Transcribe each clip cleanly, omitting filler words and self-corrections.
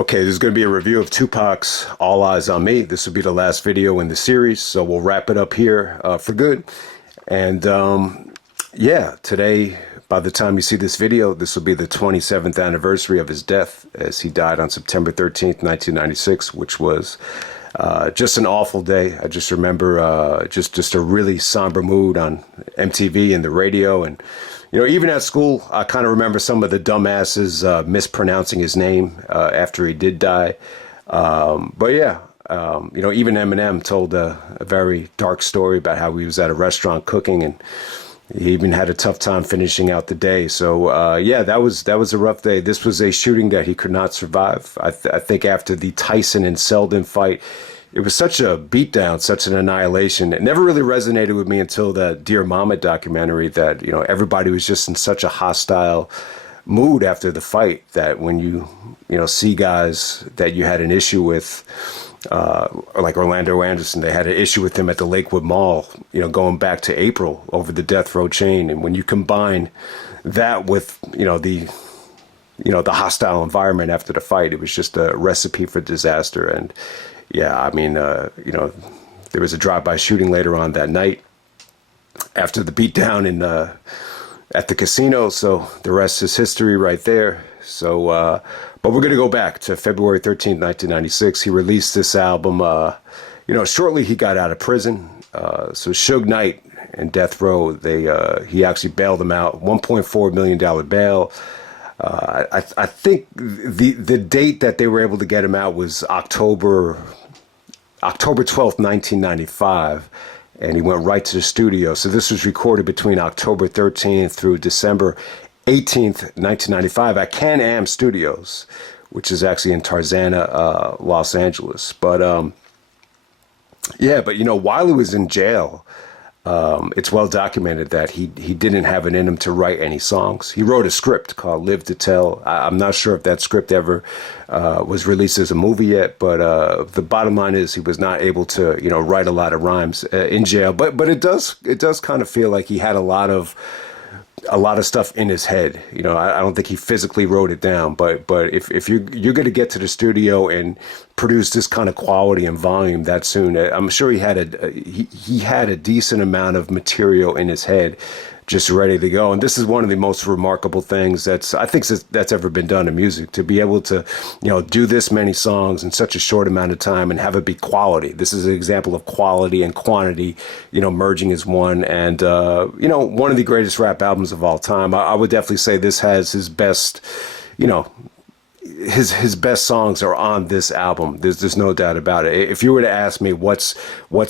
Okay, this is going to be a review of Tupac's All Eyez on Me. This will be the last video in the series, so we'll wrap it up here for good. And yeah, today, by the time you see this video, this will be the 27th anniversary of his death, as he died on September 13th, 1996, which was just an awful day. I just remember just a really somber mood on MTV and the radio. And, you know, even at school, I kind of remember some of the dumbasses mispronouncing his name after he did die. But yeah, you know, even Eminem told a very dark story about how he was at a restaurant cooking, and he even had a tough time finishing out the day. So yeah, that was a rough day. This was a shooting that he could not survive. I think after the Tyson and Selden fight, it was such a beatdown, such an annihilation. It never really resonated with me until the Dear Mama documentary, that, you know, everybody was just in such a hostile mood after the fight, that when you know, see guys that you had an issue with, like Orlando Anderson, they had an issue with him at the Lakewood Mall, you know, going back to April over the death row chain. And when you combine that with, you know, the hostile environment after the fight, it was just a recipe for disaster. And yeah, I mean, you know, there was a drive-by shooting later on that night after the beatdown in at the casino. So the rest is history right there. So, but we're going to go back to February 13th, 1996. He released this album, you know, shortly he got out of prison. So Suge Knight and Death Row, he actually bailed him out, $1.4 million bail. I think the date that they were able to get him out was October 12th, 1995. And he went right to the studio. So this was recorded between October 13th through December 18th, 1995 at Can-Am Studios, which is actually in Tarzana, Los Angeles. But yeah, but you know, while he was in jail, it's well documented that he didn't have it in him to write any songs. He wrote a script called Live to Tell. I'm not sure if that script ever was released as a movie yet, but the bottom line is he was not able to, you know, write a lot of rhymes in jail. But it does kind of feel like he had a lot of stuff in his head. You know, I don't think he physically wrote it down, but if you're going to get to the studio and produce this kind of quality and volume that soon, I'm sure he had a decent amount of material in his head just ready to go. And this is one of the most remarkable things that's ever been done in music, to be able to, you know, do this many songs in such a short amount of time and have it be quality. This is an example of quality and quantity, you know, merging as one. And, you know, one of the greatest rap albums of all time. I would definitely say this has his best, you know, his best songs are on this album. There's no doubt about it. If you were to ask me what's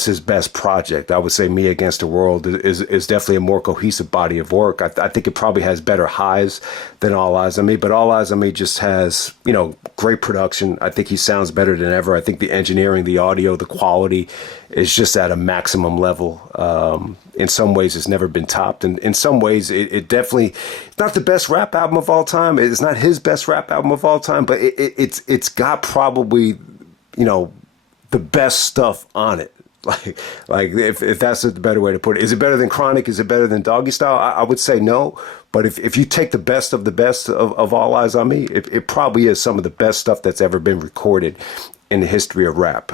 his best project, I would say Me Against the World is definitely a more cohesive body of work. I think it probably has better highs than All Eyez on Me, but All Eyez on Me just has, you know, great production. I think he sounds better than ever. I think the engineering, the audio, the quality is just at a maximum level. In some ways, it's never been topped. And in some ways, it definitely, it's not the best rap album of all time. It's not his best rap album of all time, but it's got probably, you know, the best stuff on it. Like if that's the better way to put it. Is it better than Chronic? Is it better than Doggy Style? I would say no. But if you take the best of All Eyez on Me, it probably is some of the best stuff that's ever been recorded in the history of rap.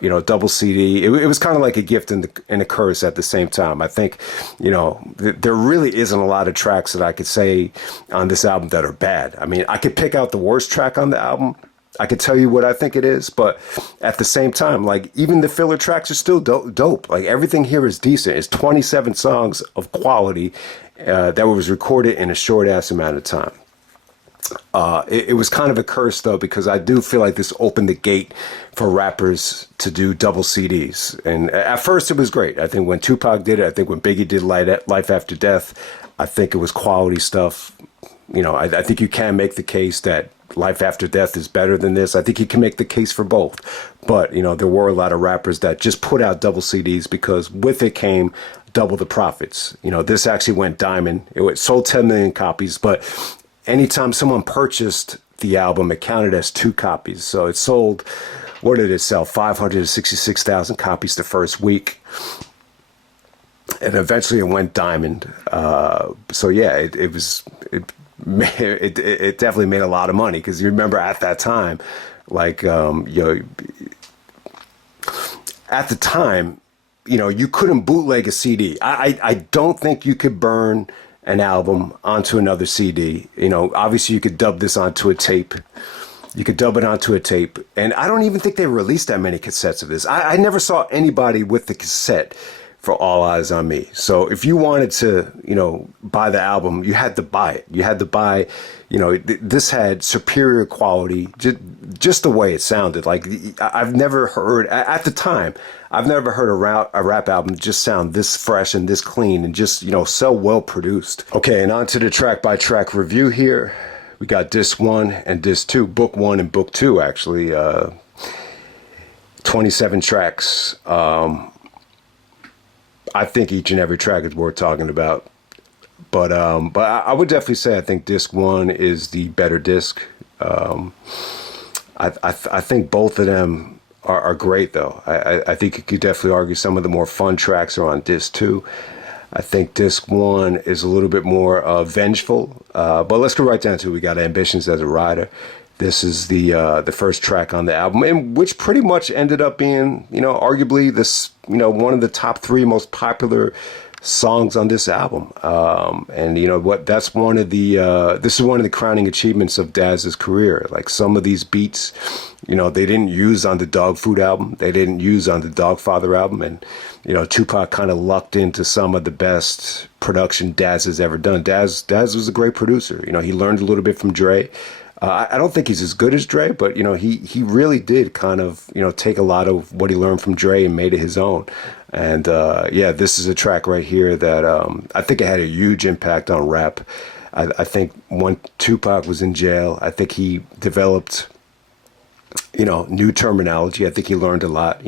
You know, double CD. It was kind of like a gift and a curse at the same time. I think, you know, there really isn't a lot of tracks that I could say on this album that are bad. I mean, I could pick out the worst track on the album. I could tell you what I think it is, but at the same time, like, even the filler tracks are still dope. Like, everything here is decent. It's 27 songs of quality that was recorded in a short ass amount of time. It was kind of a curse, though, because I do feel like this opened the gate for rappers to do double CDs. And at first it was great. I think when Tupac did it, I think when Biggie did Life After Death, I think it was quality stuff. You know, I think you can make the case that Life After Death is better than this. I think you can make the case for both. But, you know, there were a lot of rappers that just put out double CDs because with it came double the profits. You know, this actually went diamond. It sold 10 million copies, but anytime someone purchased the album, it counted as 2 copies. So it sold, what did it sell? 566,000 copies the first week. And eventually it went diamond. So yeah, it it definitely made a lot of money, because you remember at that time, like at the time, you couldn't bootleg a CD. I don't think you could burn an album onto another CD. Obviously you could dub this onto a tape. You could dub it onto a tape. And I don't even think they released that many cassettes of this. I never saw anybody with the cassette for All Eyez on Me. So if you wanted to, buy the album, you had to buy it. You had to buy, this had superior quality, just the way it sounded. Like, I've never heard, at the time, I've never heard a rap album just sound this fresh and this clean and just, so well produced. Okay, and on to the track by track review here. We got disc 1 and disc 2, book 1 and book 2, actually. 27 tracks. I think each and every track is worth talking about. But I would definitely say I think disc 1 is the better disc. I think both of them are great, though. I think you could definitely argue some of the more fun tracks are on disc 2. I think disc 1 is a little bit more vengeful, but let's go right down to it. We got Ambitions as a Rider. This is the first track on the album, and which pretty much ended up being, arguably this, one of the top 3 most popular songs on this album. And you know what? That's one of the this is one of the crowning achievements of Daz's career. Like, some of these beats, they didn't use on the Dog Food album, they didn't use on the Dogfather album, and Tupac kind of lucked into some of the best production Daz has ever done. Daz was a great producer. He learned a little bit from Dre. I don't think he's as good as Dre, but he really did kind of take a lot of what he learned from Dre and made it his own. And yeah, this is a track right here that I think it had a huge impact on rap. I think when Tupac was in jail, I think he developed new terminology. I think he learned a lot.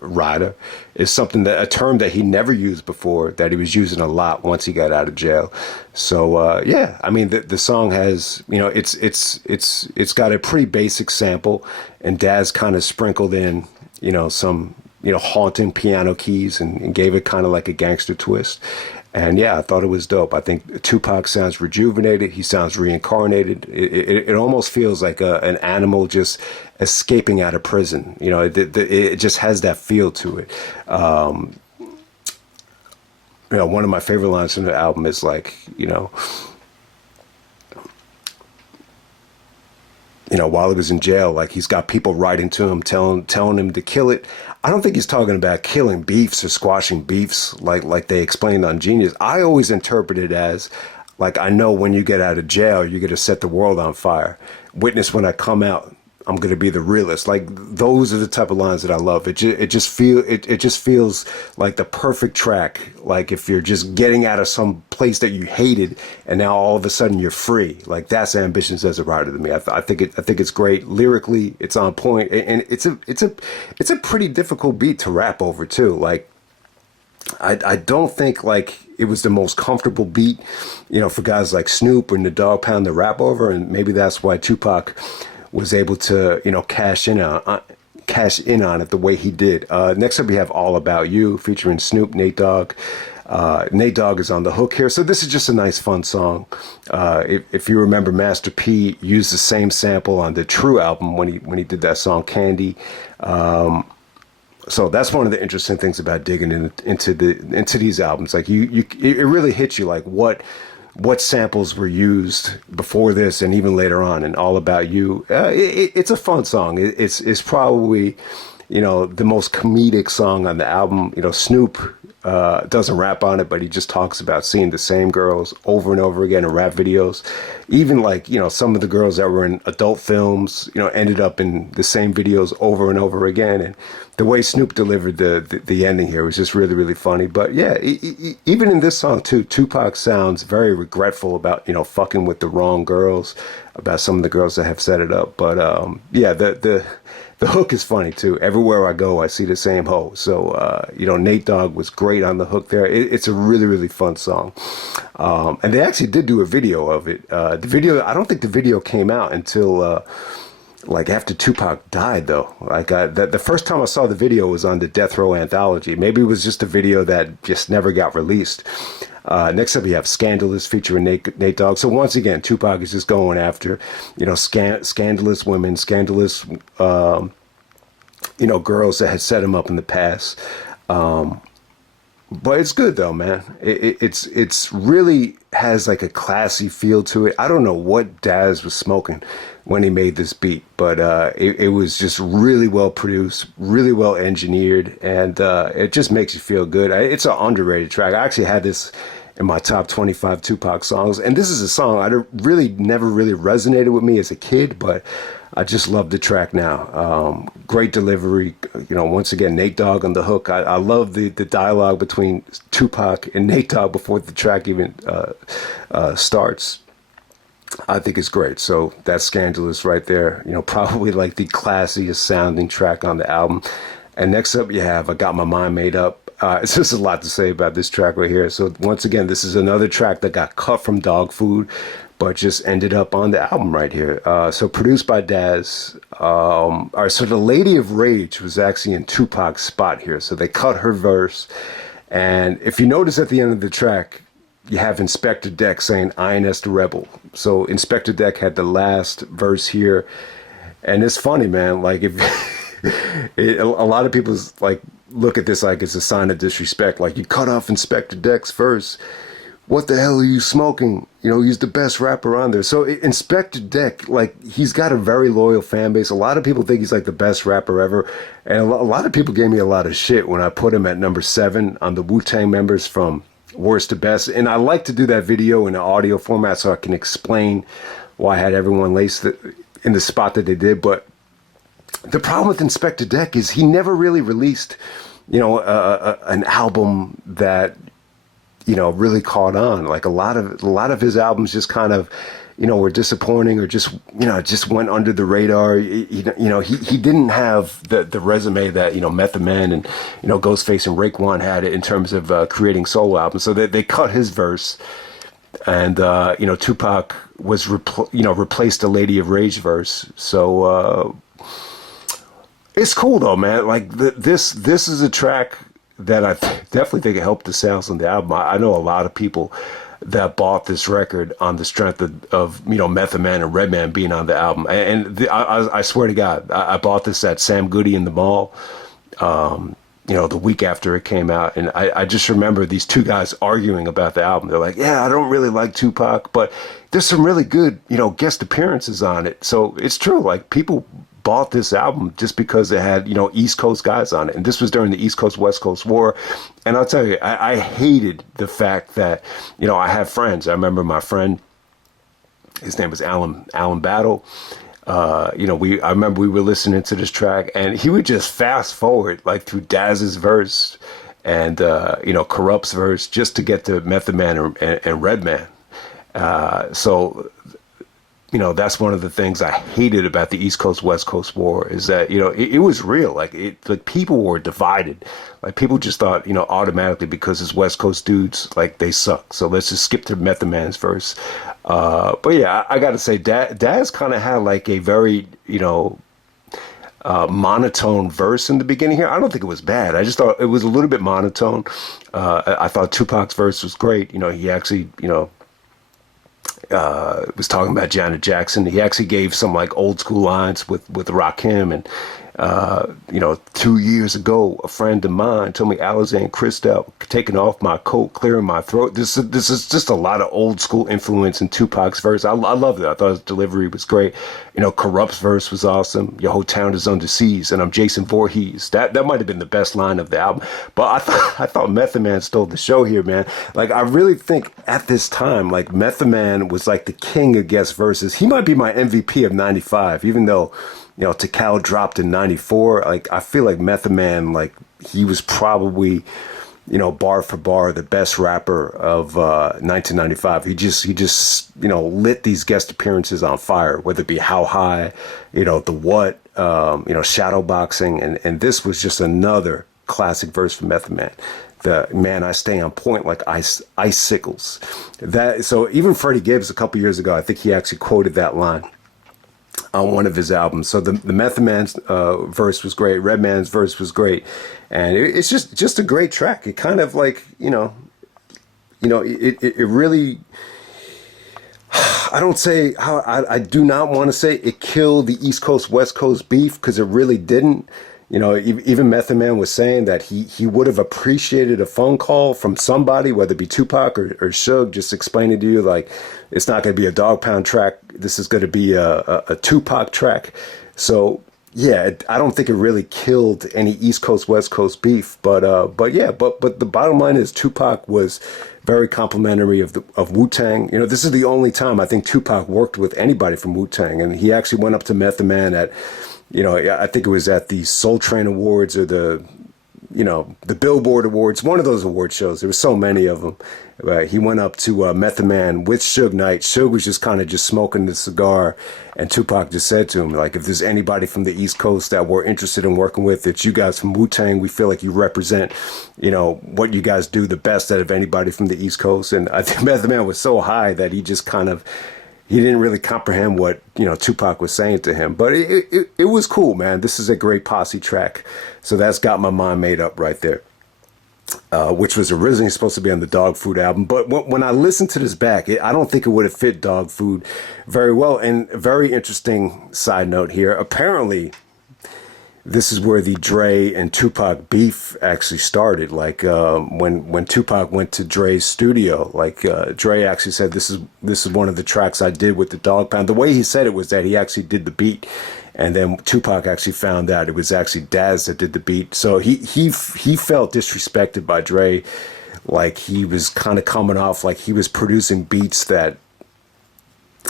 Rider is a term that he never used before, that he was using a lot once he got out of jail. So yeah, I mean the song has it's got a pretty basic sample, and Daz kind of sprinkled in some haunting piano keys and gave it kind of like a gangster twist. And yeah, I thought it was dope. I think Tupac sounds rejuvenated. He sounds reincarnated. It almost feels like an animal just escaping out of prison. It just has that feel to it. One of my favorite lines from the album is like, while he was in jail, like, he's got people writing to him, telling him to kill it. I don't think he's talking about killing beefs or squashing beefs like they explained on Genius. I always interpret it as, like, I know when you get out of jail, you're going to set the world on fire. Witness when I come out, I'm going to be the realest. Like, those are the type of lines that I love. It just feels like the perfect track. Like, if you're just getting out of some place that you hated and now all of a sudden you're free. Like, that's Ambitions as a Rider to me. I think it's great lyrically. It's on point, and it's a pretty difficult beat to rap over too. Like, I don't think like it was the most comfortable beat, for guys like Snoop and the Dogg Pound to rap over, and maybe that's why Tupac was able to, cash in on it the way he did. Next up, we have All About You featuring Snoop, Nate Dogg. Nate Dogg is on the hook here. So this is just a nice, fun song. If you remember, Master P used the same sample on the True album when he did that song Candy. So that's one of the interesting things about digging into these albums. Like, it really hits you, like, what samples were used before this and even later on. And All About You, it's a fun song. It's probably, the most comedic song on the album. Snoop doesn't rap on it, but he just talks about seeing the same girls over and over again in rap videos. Even like, some of the girls that were in adult films, ended up in the same videos over and over again. And the way Snoop delivered the ending here was just really, really funny. But yeah, even in this song too, Tupac sounds very regretful about, fucking with the wrong girls, about some of the girls that have set it up. But yeah, the hook is funny too. Everywhere I go, I see the same hoe. So, Nate Dogg was great on the hook there. It's a really, really fun song. And they actually did do a video of it. The video, I don't think the video came out until, like, after Tupac died, though. Like, the first time I saw the video was on the Death Row anthology. Maybe it was just a video that just never got released. Next up, you have Scandalous featuring Nate Dogg. So once again, Tupac is just going after, scandalous women, scandalous, girls that had set him up in the past. But it's good though, man. It's really has like a classy feel to it. I don't know what Daz was smoking when he made this beat, but it was just really well produced, really well engineered, and it just makes you feel good. It's an underrated track. I actually had this in my top 25 Tupac songs, and this is a song I really never really resonated with me as a kid, but I just love the track now. Great delivery. Once again, Nate Dogg on the hook. I love the dialogue between Tupac and Nate Dogg before the track even starts. I think it's great. So that's Scandalous right there. Probably like the classiest sounding track on the album. And next up you have I Got My Mind Made Up. It's just a lot to say about this track right here. So once again, this is another track that got cut from Dog Food, but just ended up on the album right here. So produced by Daz. All right, so the Lady of Rage was actually in Tupac's spot here. So they cut her verse. And if you notice at the end of the track, you have Inspector Deck saying, INS the Rebel. So Inspector Deck had the last verse here. And it's funny, man. Like, if a lot of people like look at this like it's a sign of disrespect. Like, you cut off Inspector Deck's verse. What the hell are you smoking? He's the best rapper on there. So Inspector Deck, like, he's got a very loyal fan base. A lot of people think he's like the best rapper ever. And a lot of people gave me a lot of shit when I put him at number 7 on the Wu-Tang members from worst to best. And I like to do that video in an audio format so I can explain why I had everyone laced in the spot that they did. But the problem with Inspector Deck is he never really released, an album that, really caught on. Like a lot of his albums just kind of, were disappointing or just went under the radar. He didn't have the resume that, Method Man and, Ghostface and Raekwon had in terms of creating solo albums. So they cut his verse, and, Tupac was, replaced the Lady of Rage verse. So, it's cool though, man. Like this is a track that I definitely think it helped the sales on the album. I know a lot of people that bought this record on the strength of Method Man and Redman being on the album. And I swear to God, I bought this at Sam Goody in the mall, the week after it came out. And I just remember these two guys arguing about the album. They're like, yeah, I don't really like Tupac, but there's some really good, guest appearances on it. So it's true. Like, people bought this album just because it had, East Coast guys on it. And this was during the East Coast, West Coast war. And I'll tell you, I hated the fact that, I have friends. I remember my friend, his name was Alan Battle. I remember we were listening to this track and he would just fast forward like through Daz's verse and, Corrupt's verse just to get to Method Man and Redman. So that's one of the things I hated about the East Coast, West Coast war is that, it was real. Like, people were divided. Like, people just thought, automatically because it's West Coast dudes, like, they suck. So let's just skip to Method Man's verse. But yeah, I got to say, Daz kind of had like a very, monotone verse in the beginning here. I don't think it was bad. I just thought it was a little bit monotone. I thought Tupac's verse was great. He actually, was talking about Janet Jackson. He actually gave some like old school lines with Rakim and 2 years ago, a friend of mine told me Alizé and Cristal taking off my coat, clearing my throat. This is just a lot of old school influence in Tupac's verse. I loved it. I thought his delivery was great. Corrupt's verse was awesome. Your whole town is under siege, and I'm Jason Voorhees. That might have been the best line of the album. But I thought Method Man stole the show here, man. Like, I really think at this time, like, Method Man was like the king of guest verses. He might be my MVP of '95, even though Tikal dropped in '94. Like, I feel like Method Man, like, he was probably, bar for bar, the best rapper of 1995. He just lit these guest appearances on fire, whether it be How High, The What, Shadowboxing, and this was just another classic verse from Method Man. The Man I Stay on Point like icicles. So even Freddie Gibbs a couple years ago, I think he actually quoted that line on one of his albums. So the Method Man's verse was great. Redman's verse was great. And it's just a great track. It kind of like, it really, I don't say how, I do not want to say it killed the East Coast West Coast beef, because it really didn't. Even Method Man was saying that he would have appreciated a phone call from somebody, whether it be Tupac or Suge, just explaining to you, like, it's not going to be a Dog Pound track. This is going to be a Tupac track. So yeah, I don't think it really killed any East Coast West Coast beef. But the bottom line is Tupac was very complimentary of Wu-Tang. This is the only time I think Tupac worked with anybody from Wu-Tang, and he actually went up to Method Man at, I think it was at the Soul Train Awards or the Billboard Awards, one of those award shows. There were so many of them. He went up to Method Man with Suge Knight. Suge was just kind of just smoking the cigar, and Tupac just said to him, like, if there's anybody from the East Coast that we're interested in working with, it's you guys from Wu-Tang. We feel like you represent, what you guys do the best out of anybody from the East Coast. And I think Method Man was so high that he just kind of, he didn't really comprehend what, Tupac was saying to him. But it was cool, man. This is a great posse track. So that's got my mind made up right there. Which was originally supposed to be on the Dog Food album. But when I listened to this back, I don't think it would have fit Dog Food very well. And very interesting side note here. Apparently, this is where the Dre and Tupac beef actually started. Like when Tupac went to Dre's studio, like Dre actually said, "This is one of the tracks I did with the Dog Pound." The way he said it was that he actually did the beat, and then Tupac actually found out it was actually Daz that did the beat. So he felt disrespected by Dre, like he was kind of coming off like he was producing beats that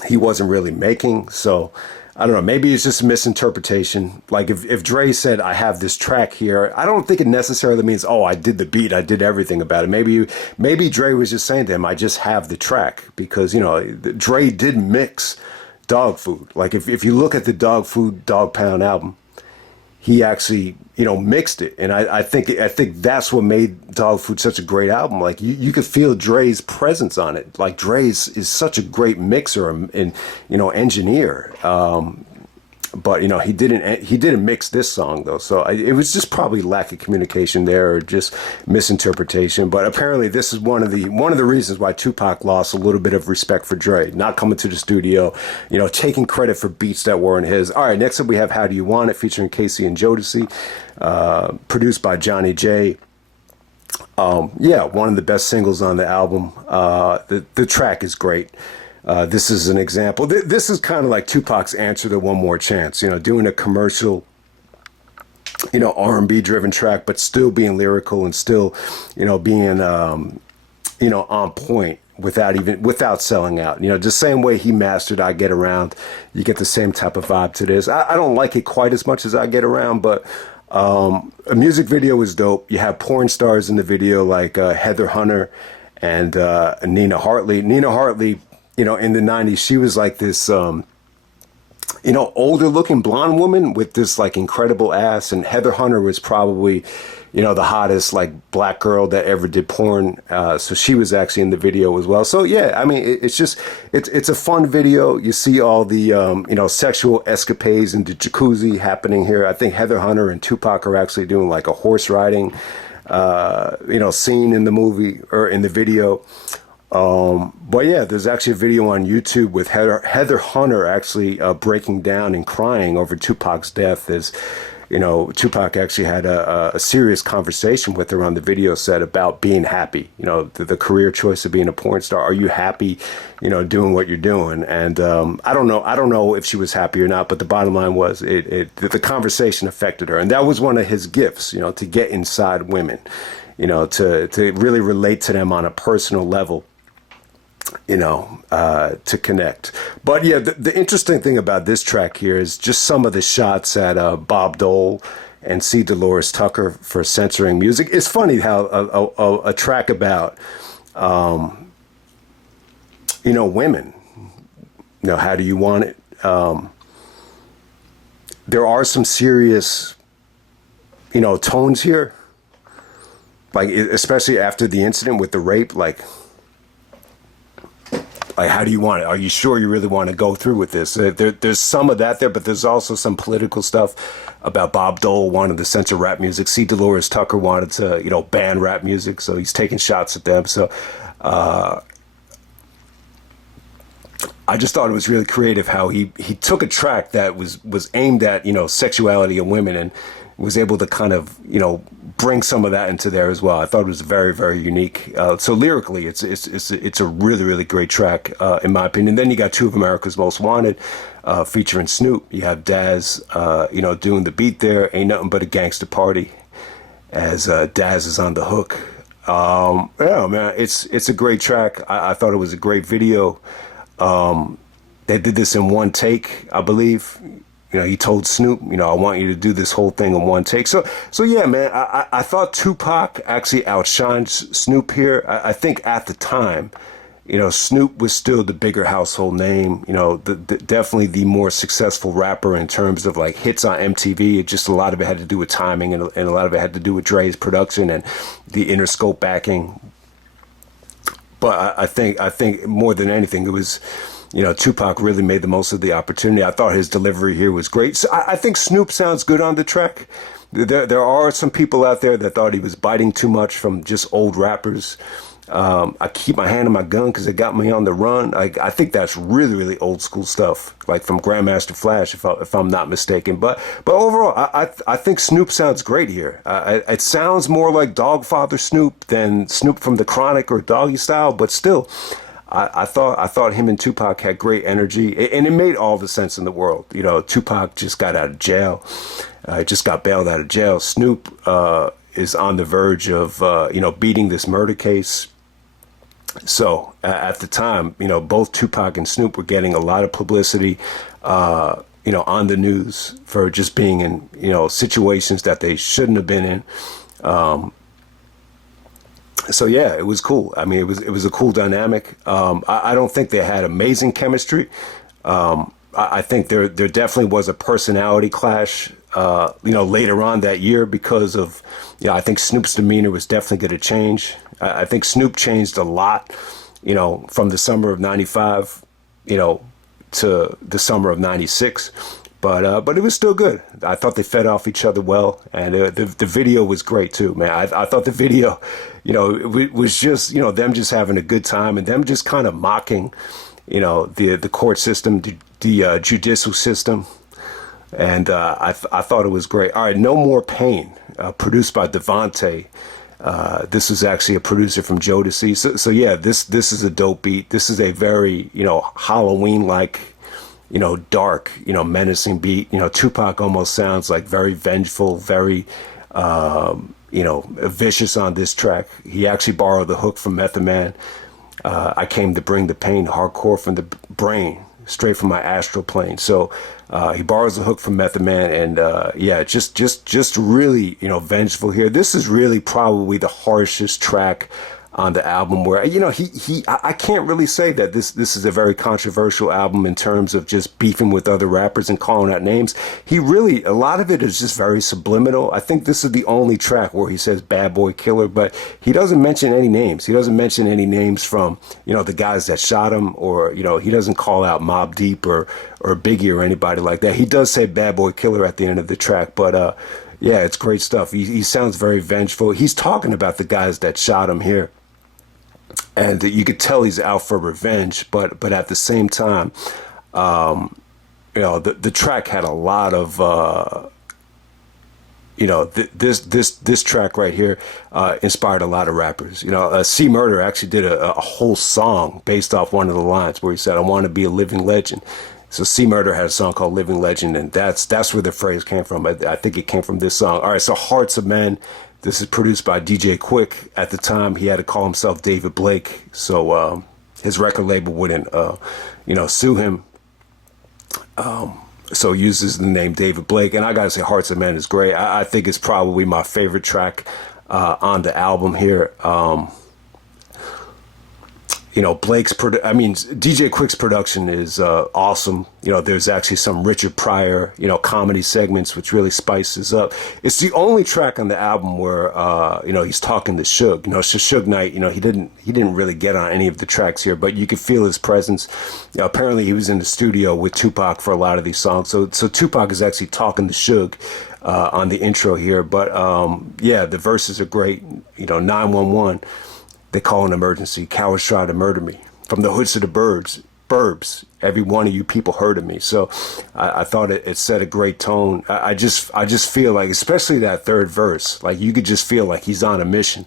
he wasn't really making. So I don't know, maybe it's just a misinterpretation. Like if Dre said, I have this track here, I don't think it necessarily means, oh, I did the beat, I did everything about it. Maybe Dre was just saying to him, I just have the track, because, Dre did mix Dog Food. Like if you look at the Dog Food, Dog Pound album, he actually, mixed it. And I think that's what made Dog Food such a great album. Like you could feel Dre's presence on it. Like Dre is such a great mixer and engineer. But he didn't mix this song though, so it was just probably lack of communication there, or just misinterpretation. But apparently, this is one of the reasons why Tupac lost a little bit of respect for Dre, not coming to the studio, taking credit for beats that weren't his. All right, next up we have "How Do You Want It" featuring Casey and Jodeci, produced by Johnny J. One of the best singles on the album. The track is great. This is an example. This is kind of like Tupac's answer to "One More Chance," doing a commercial, R&B driven track, but still being lyrical and still, being, on point without selling out. The same way he mastered "I Get Around," you get the same type of vibe to this. I don't like it quite as much as "I Get Around," but a music video is dope. You have porn stars in the video like Heather Hunter and Nina Hartley. Nina Hartley, in the 90s, she was like this, older looking blonde woman with this like incredible ass. And Heather Hunter was probably, the hottest like black girl that ever did porn. So she was actually in the video as well. So yeah, I mean, it's a fun video. You see all the, sexual escapades in the jacuzzi happening here. I think Heather Hunter and Tupac are actually doing like a horse riding, scene in the movie or in the video. But yeah, there's actually a video on YouTube with Heather Hunter actually breaking down and crying over Tupac's death. As Tupac actually had a serious conversation with her on the video set about being happy. The career choice of being a porn star. Are you happy, doing what you're doing? And I don't know if she was happy or not. But the bottom line was the conversation affected her, and that was one of his gifts. To get inside women, to really relate to them on a personal level. To connect. But yeah, the interesting thing about this track here is just some of the shots at Bob Dole and C. Dolores Tucker for censoring music. It's funny how a track about, women, how do you want it? There are some serious, tones here, like especially after the incident with the rape, like, Like, how do you want it? Are you sure you really want to go through with this? There's some of that there, but there's also some political stuff about Bob Dole wanted to censor rap music. C. Dolores Tucker wanted to, ban rap music, so he's taking shots at them. So I just thought it was really creative how he took a track that was aimed at, sexuality of women, and was able to kind of, bring some of that into there as well. I thought it was very, very unique. So lyrically, it's a really, really great track, in my opinion. Then you got Two of America's Most Wanted, featuring Snoop. You have Daz, doing the beat there. Ain't Nothing But a Gangster Party, as Daz is on the hook. Yeah, man, it's a great track. I thought it was a great video. They did this in one take, I believe. He told Snoop, I want you to do this whole thing in one take. So yeah, man, I thought Tupac actually outshined Snoop here. I think at the time, Snoop was still the bigger household name, definitely the more successful rapper in terms of like hits on MTV. A lot of it had to do with timing, and a lot of it had to do with Dre's production and the Interscope backing. But I think more than anything, it was, Tupac really made the most of the opportunity. I thought his delivery here was great. So I think Snoop sounds good on the track. There are some people out there that thought he was biting too much from just old rappers. I keep my hand on my gun because it got me on the run. I think that's really, really old school stuff, like from Grandmaster Flash, if I'm not mistaken. But overall, I think Snoop sounds great here. It sounds more like Dogfather Snoop than Snoop from The Chronic or Doggy Style, but still, I thought him and Tupac had great energy, and it made all the sense in the world. Tupac just got out of jail, just got bailed out of jail. Snoop is on the verge of beating this murder case. So at the time, both Tupac and Snoop were getting a lot of publicity, on the news for just being in, situations that they shouldn't have been in. So yeah, it was cool. I mean, it was a cool dynamic. I don't think they had amazing chemistry. I think there definitely was a personality clash, later on that year because of, I think Snoop's demeanor was definitely going to change. I think Snoop changed a lot, from the summer of '95, to the summer of '96. But it was still good. I thought they fed off each other well, and the video was great too, man. I thought the video, it was just, them just having a good time and them just kind of mocking, the court system, the judicial system. And I thought it was great. All right, No More Pain, produced by Devontae. This was actually a producer from Jodeci. So yeah, this is a dope beat. This is a very, Halloween-like, dark, menacing beat. Tupac almost sounds like very vengeful, very, vicious on this track. He actually borrowed the hook from Method Man. I came to bring the pain, hardcore from the brain, straight from my astral plane. So he borrows the hook from Method Man, and yeah, just really, vengeful here. This is really probably the harshest track on the album, where I can't really say that this is a very controversial album in terms of just beefing with other rappers and calling out names. He really, a lot of it is just very subliminal. I think this is the only track where he says bad boy killer, but he doesn't mention any names. He doesn't mention any names from, the guys that shot him, or, he doesn't call out Mobb Deep or Biggie or anybody like that. He does say bad boy killer at the end of the track, but yeah, it's great stuff. He sounds very vengeful. He's talking about the guys that shot him here. And you could tell he's out for revenge, but at the same time, the track had a lot of, this track right here inspired a lot of rappers. C Murder actually did a whole song based off one of the lines where he said, "I want to be a living legend." So C Murder had a song called "Living Legend," and that's where the phrase came from. I think it came from this song. All right, so Hearts of Men. This is produced by DJ Quick. At the time, he had to call himself David Blake, so his record label wouldn't, sue him. So he uses the name David Blake, and I gotta say, Hearts of Men is great. I think it's probably my favorite track on the album here. I mean, DJ Quick's production is awesome. There's actually some Richard Pryor, comedy segments, which really spices up. It's the only track on the album where, he's talking to Suge. It's just Suge Knight. He didn't really get on any of the tracks here, but you could feel his presence. Apparently, he was in the studio with Tupac for a lot of these songs. So Tupac is actually talking to Suge on the intro here. But yeah, the verses are great. 911. They call an emergency. Cowards try to murder me. From the hoods to the burbs, every one of you people heard of me. So I thought it set a great tone. I just feel like, especially that third verse, like you could just feel like he's on a mission.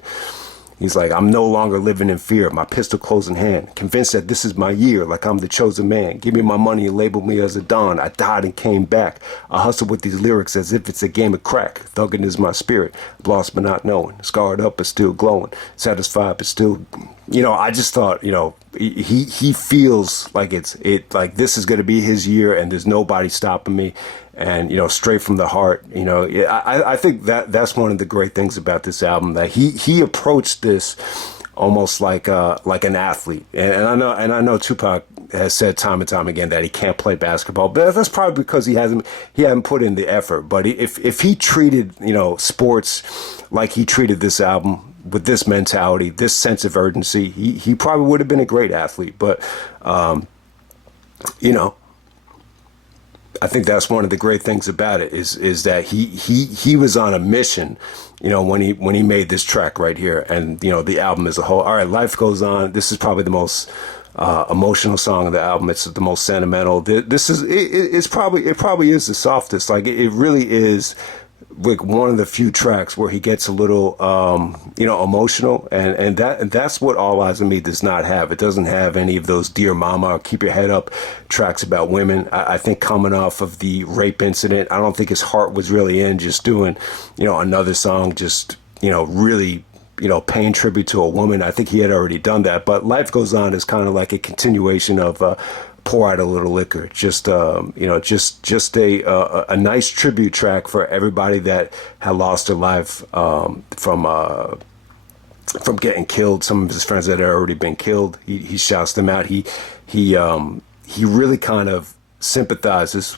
He's like, I'm no longer living in fear, my pistol close in hand, convinced that this is my year, like I'm the chosen man. Give me my money and label me as a don. I died and came back. I hustle with these lyrics as if it's a game of crack. Thugging is my spirit, lost but not knowing. Scarred up but still glowing. Satisfied but still, I just thought, he feels like like this is going to be his year and there's nobody stopping me. And straight from the heart. I think that's one of the great things about this album, that he approached this almost like an athlete. And I know Tupac has said time and time again that he can't play basketball, but that's probably because he hasn't put in the effort. But if he treated sports like he treated this album, with this mentality, this sense of urgency, he probably would have been a great athlete. But I think that's one of the great things about it is that he was on a mission, when he made this track right here, and the album as a whole. All right, Life Goes On. This is probably the most emotional song of the album. It's the most sentimental. This is it probably is the softest. Like it really is. Like one of the few tracks where he gets a little, emotional, and that's what All Eyez on Me does not have. It doesn't have any of those Dear Mama or Keep Your Head Up tracks about women. I think coming off of the rape incident, I don't think his heart was really in just doing, another song, just, really, paying tribute to a woman. I think he had already done that. But Life Goes On is kind of like a continuation of Pour Out a Little Liquor. Just just a nice tribute track for everybody that had lost their life from getting killed. Some of his friends that had already been killed. He shouts them out. He really kind of sympathizes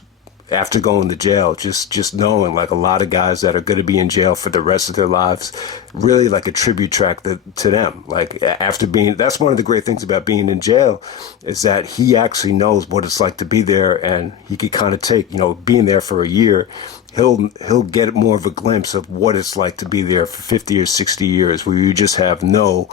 after going to jail, just knowing like a lot of guys that are going to be in jail for the rest of their lives, really like a tribute track to them. Like that's one of the great things about being in jail, is that he actually knows what it's like to be there, and he could kind of take, being there for a year, he'll get more of a glimpse of what it's like to be there for 50 or 60 years, where you just have no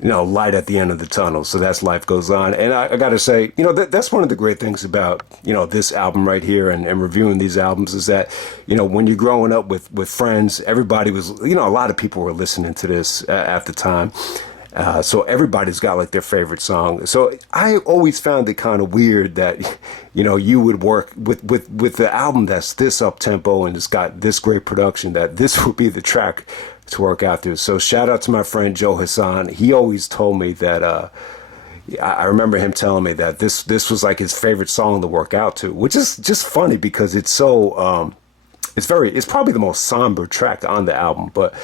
light at the end of the tunnel. So that's Life Goes On. And I got to say, that's one of the great things about, this album right here, and reviewing these albums, is that, when you're growing up with friends, everybody was, a lot of people were listening to this at the time. So everybody's got like their favorite song. So I always found it kind of weird that, you would work with the album that's this up tempo and it's got this great production, that this would be the track to work out through. So shout out to my friend Joe Hassan. He always told me that I remember him telling me that this was like his favorite song to work out to, which is just funny because it's so it's probably the most somber track on the album. But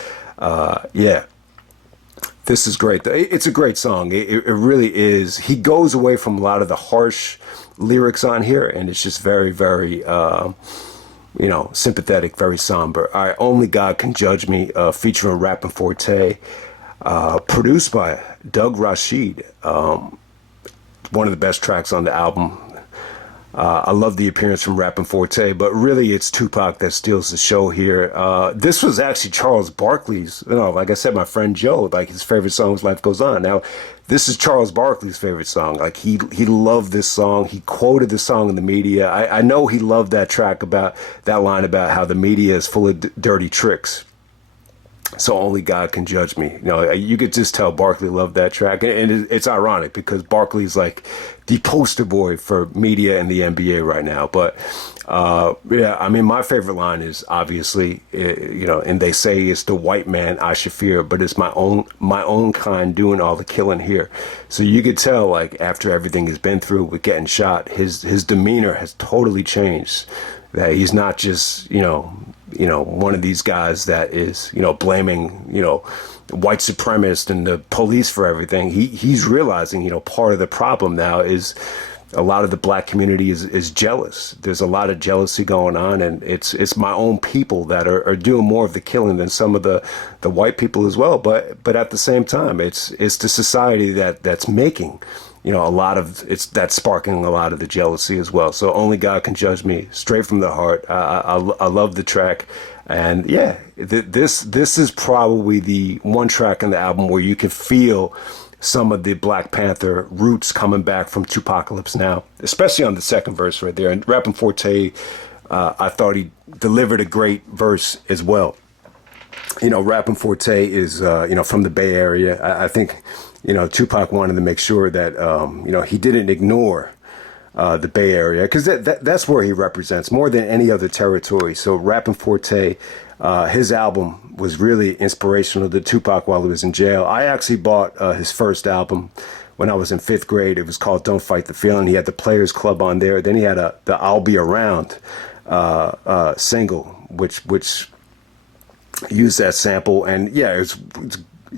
yeah, this is great. It's a great song. It really is. He goes away from a lot of the harsh lyrics on here, and it's just very, very sympathetic, very somber. All right, Only God Can Judge Me, featuring Rappin' Forte, produced by Doug Rashid. One of the best tracks on the album. I love the appearance from Rappin' Forte, but really it's Tupac that steals the show here. This was actually Charles Barkley's, like I said, my friend Joe, like his favorite song was Life Goes On. Now, this is Charles Barkley's favorite song. Like he loved this song. He quoted the song in the media. I know he loved that track, about that line about how the media is full of dirty tricks. So Only God Can Judge Me. You could just tell Barkley loved that track. And it's ironic because Barkley's like the poster boy for media in the NBA right now. But yeah, I mean, my favorite line is obviously, and they say it's the white man I should fear, but it's my own kind doing all the killing here. So you could tell, like, after everything he's been through with getting shot, his demeanor has totally changed. That he's not just, one of these guys that is, blaming, white supremacist and the police for everything. He's realizing, part of the problem now is a lot of the black community is jealous. There's a lot of jealousy going on, and it's my own people that are doing more of the killing than some of the white people as well. But at the same time, it's the society that's making, a lot of that's sparking a lot of the jealousy as well. So only God can judge me, straight from the heart. I love the track. And yeah, this is probably the one track in the album where you can feel some of the Black Panther roots coming back from Tupacalypse Now, especially on the second verse right there. And Rappin' Forte, I thought he delivered a great verse as well. Rappin' Forte is, from the Bay Area. I think, Tupac wanted to make sure that, he didn't ignore the Bay Area, because that's where he represents more than any other territory. So Rappin' Forte, his album was really inspirational to Tupac while he was in jail. I actually bought his first album when I was in 5th grade. It was called Don't Fight the Feeling. He had the Players Club on there. Then he had the I'll Be Around single, which used that sample. And yeah,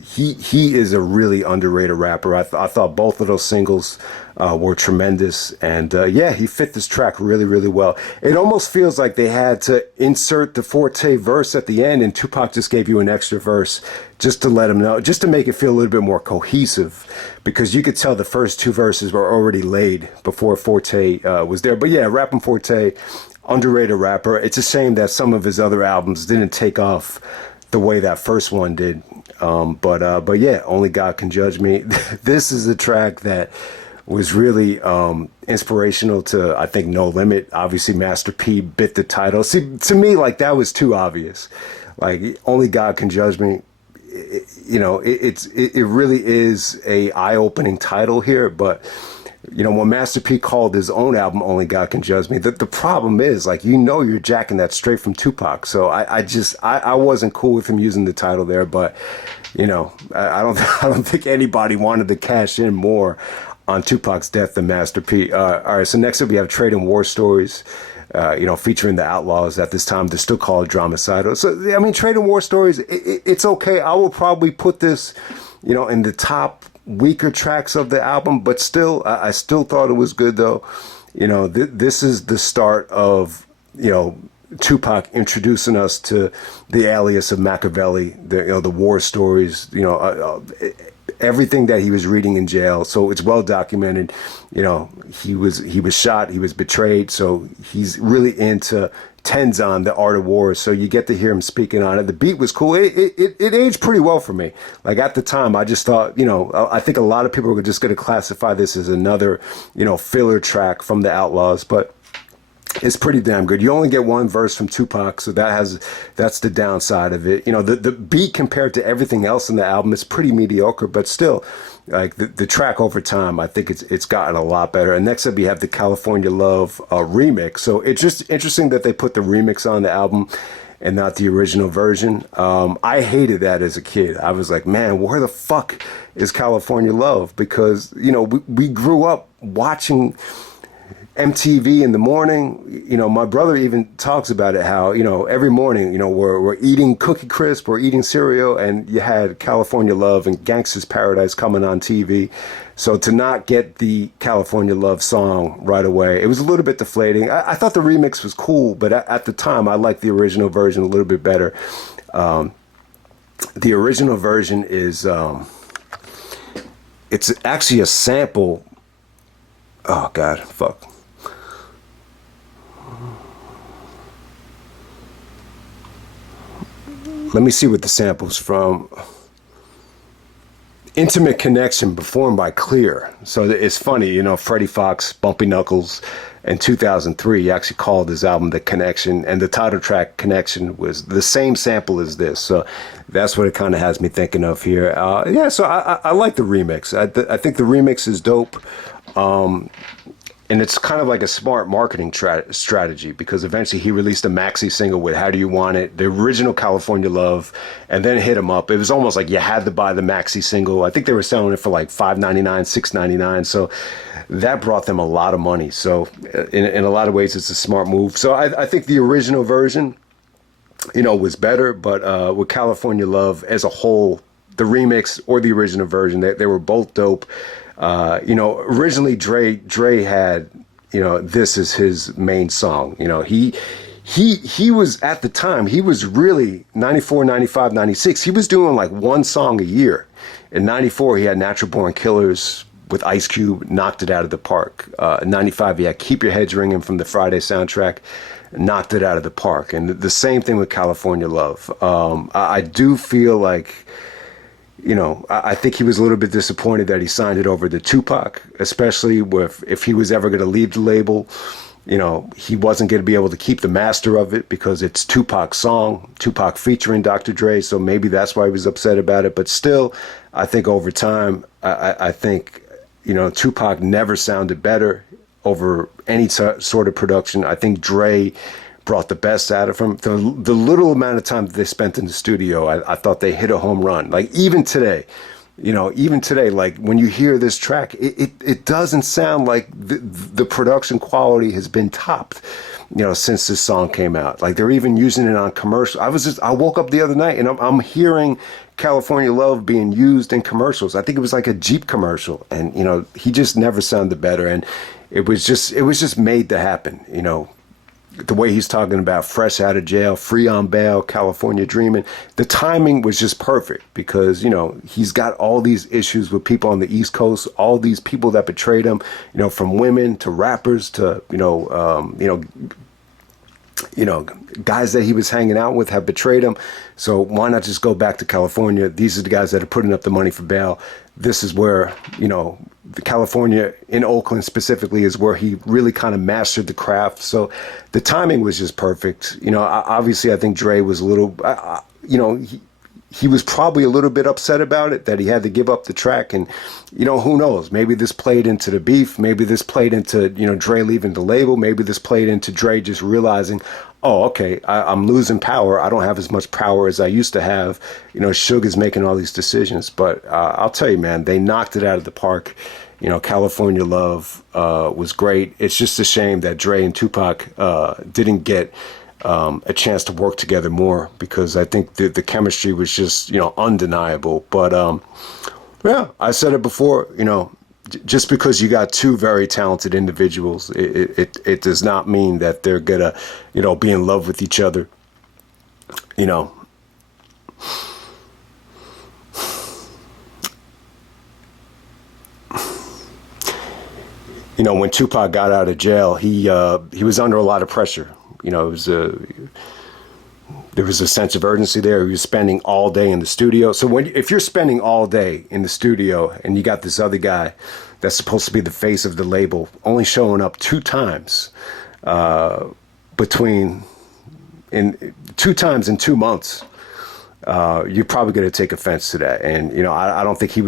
he is a really underrated rapper. I thought both of those singles were tremendous, and he fit this track really, really well. It almost feels like they had to insert the Forte verse at the end, and Tupac just gave you an extra verse just to let him know, just to make it feel a little bit more cohesive, because you could tell the first two verses were already laid before Forte was there. But yeah, Rappin' Forte, underrated rapper. It's a shame that some of his other albums didn't take off the way that first one did. But yeah, only God can judge me. This is a track that was really inspirational to, I think, No Limit. Obviously, Master P bit the title. See, to me, like, that was too obvious. Like, only God can judge me. It really is a eye-opening title here. But when Master P called his own album "Only God Can Judge Me," the problem is, like, you're jacking that straight from Tupac. So I wasn't cool with him using the title there. But I don't think anybody wanted to cash in more on Tupac's death than Master P. All right, so next up we have Trade and War Stories, featuring the Outlaws. At this time, they're still called Dramacidal. So, I mean, Trade and War Stories, it's okay. I will probably put this, in the top weaker tracks of the album, but still, I still thought it was good, though. This is the start of, Tupac introducing us to the alias of Machiavelli, the war stories, everything that he was reading in jail. So it's well documented. He was shot, he was betrayed. So he's really into Tenzon, the art of war. So you get to hear him speaking on it. The beat was cool. It aged pretty well for me. Like, at the time, I just thought, I think a lot of people were just going to classify this as another, filler track from the Outlaws, but it's pretty damn good. You only get one verse from Tupac, so that's the downside of it. The beat compared to everything else in the album is pretty mediocre, but still, like, the track over time, I think it's gotten a lot better. And next up, we have the California Love remix. So it's just interesting that they put the remix on the album and not the original version. I hated that as a kid. I was like, man, where the fuck is California Love? Because, we grew up watching MTV in the morning. My brother even talks about it, how, every morning, we're eating Cookie Crisp or eating cereal, and you had California Love and Gangsta's Paradise coming on TV. So to not get the California Love song right away, it was a little bit deflating. I thought the remix was cool, but at the time, I liked the original version a little bit better. The original version is, it's actually a sample. Oh, God, fuck. Let me see what the sample's from. Intimate Connection, performed by Clear. So it's funny, Freddie Fox, Bumpy Knuckles, in 2003, he actually called his album The Connection, and the title track Connection was the same sample as this. So that's what it kind of has me thinking of here. So I like the remix. I think the remix is dope. And it's kind of like a smart marketing strategy, because eventually he released a maxi single with How Do You Want It, the original California Love, and then hit him up. It was almost like you had to buy the maxi single. I think they were selling it for like $5.99, $6.99. So that brought them a lot of money. So in a lot of ways, it's a smart move. So I think the original version, was better, but with California Love as a whole, the remix or the original version. They were both dope. Originally Dre had, this is his main song. He was, at the time, he was really 94, 95, 96. He was doing like one song a year. In 94, he had Natural Born Killers with Ice Cube, knocked it out of the park. In 95, he had Keep Your Heads Ringing from the Friday soundtrack, knocked it out of the park. And the same thing with California Love. I do feel like, I think he was a little bit disappointed that he signed it over to Tupac, especially if he was ever going to leave the label. He wasn't going to be able to keep the master of it because it's Tupac's song, Tupac featuring Dr. Dre. So maybe that's why he was upset about it. But still, I think over time, I think, Tupac never sounded better over any sort of production. I think Dre brought the best out of him. The little amount of time that they spent in the studio, I thought they hit a home run. Like even today, like when you hear this track, it doesn't sound like the production quality has been topped, since this song came out. Like they're even using it on commercial. I woke up the other night and I'm hearing California Love being used in commercials. I think it was like a Jeep commercial, and he just never sounded better. And it was just made to happen. The way he's talking about fresh out of jail, free on bail, California dreaming. The timing was just perfect because, he's got all these issues with people on the East Coast, all these people that betrayed him, from women to rappers to, guys that he was hanging out with have betrayed him. So why not just go back to California? These are the guys that are putting up the money for bail. This is where, the California in Oakland specifically is where he really kind of mastered the craft. So the timing was just perfect. Obviously I think Dre was a little, he was probably a little bit upset about it, that he had to give up the track. And, who knows? Maybe this played into the beef. Maybe this played into, Dre leaving the label. Maybe this played into Dre just realizing, oh, okay, I'm losing power. I don't have as much power as I used to have. Suge is making all these decisions. But I'll tell you, man, they knocked it out of the park. California Love was great. It's just a shame that Dre and Tupac didn't get a chance to work together more, because I think the chemistry was just, undeniable. But yeah, I said it before, just because you got two very talented individuals, it does not mean that they're gonna, be in love with each other. When Tupac got out of jail, he was under a lot of pressure. There was a sense of urgency there. He was spending all day in the studio. So if you're spending all day in the studio and you got this other guy that's supposed to be the face of the label only showing up 2 times in 2 months, you're probably going to take offense to that. And, I don't think he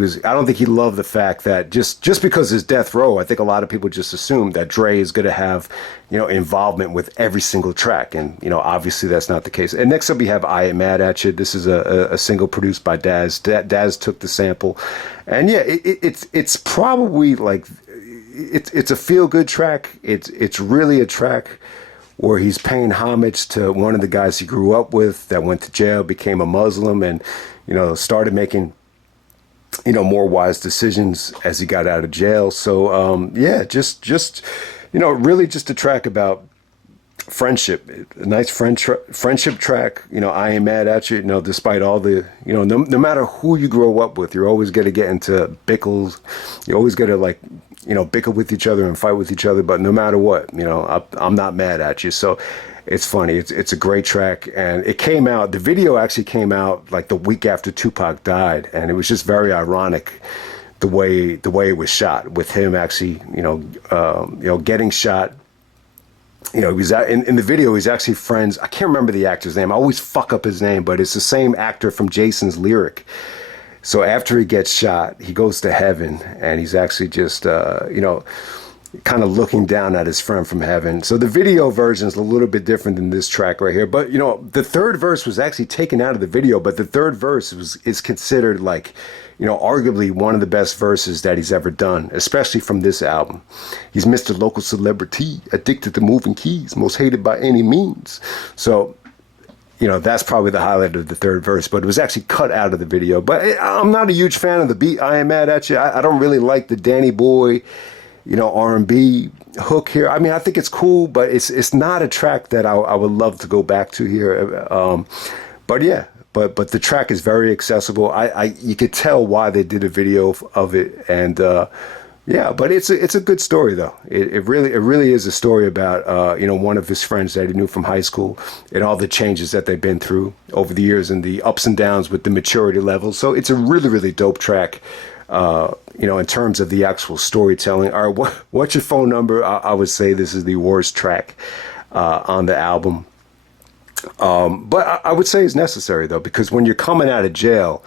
loved the fact that just because it's death row, I think a lot of people just assume that Dre is going to have, involvement with every single track. And, obviously that's not the case. And next up we have I Ain't Mad At You. This is a single produced by Daz. Daz took the sample. And yeah, it's probably like, it's a feel good track. It's really a track where he's paying homage to one of the guys he grew up with that went to jail, became a Muslim, and, started making, more wise decisions as he got out of jail. So, yeah, just really just a track about friendship, a nice friendship track. I Ain't Mad At You, despite all the, no matter who you grow up with, you're always going to get into bickles. You always got to bicker with each other and fight with each other. But no matter what, I'm not mad at you. So it's funny. It's a great track. And it came out, the video actually came out like the week after Tupac died. And it was just very ironic the way it was shot, with him actually, getting shot. He was in the video. He's actually friends. I can't remember the actor's name. I always fuck up his name, but it's the same actor from Jason's Lyric. So after he gets shot, he goes to heaven, and he's actually just, kind of looking down at his friend from heaven. So the video version is a little bit different than this track right here. But, the third verse was actually taken out of the video, but the third verse is considered like, arguably one of the best verses that he's ever done, especially from this album. He's Mr. Local Celebrity, addicted to moving keys, most hated by any means. So that's probably the highlight of the third verse, but it was actually cut out of the video. But I'm not a huge fan of the beat. I Am Mad at You. I don't really like the Danny Boy, R&B hook here. I mean, I think it's cool, but it's not a track that I would love to go back to here. But yeah, but the track is very accessible. You could tell why they did a video of it, and yeah, but it's a good story though. It really is a story about one of his friends that he knew from high school and all the changes that they've been through over the years and the ups and downs with the maturity level. So it's a really dope track. In terms of the actual storytelling. All right, what's your phone number? I would say this is the worst track on the album. But I would say it's necessary though, because when you're coming out of jail,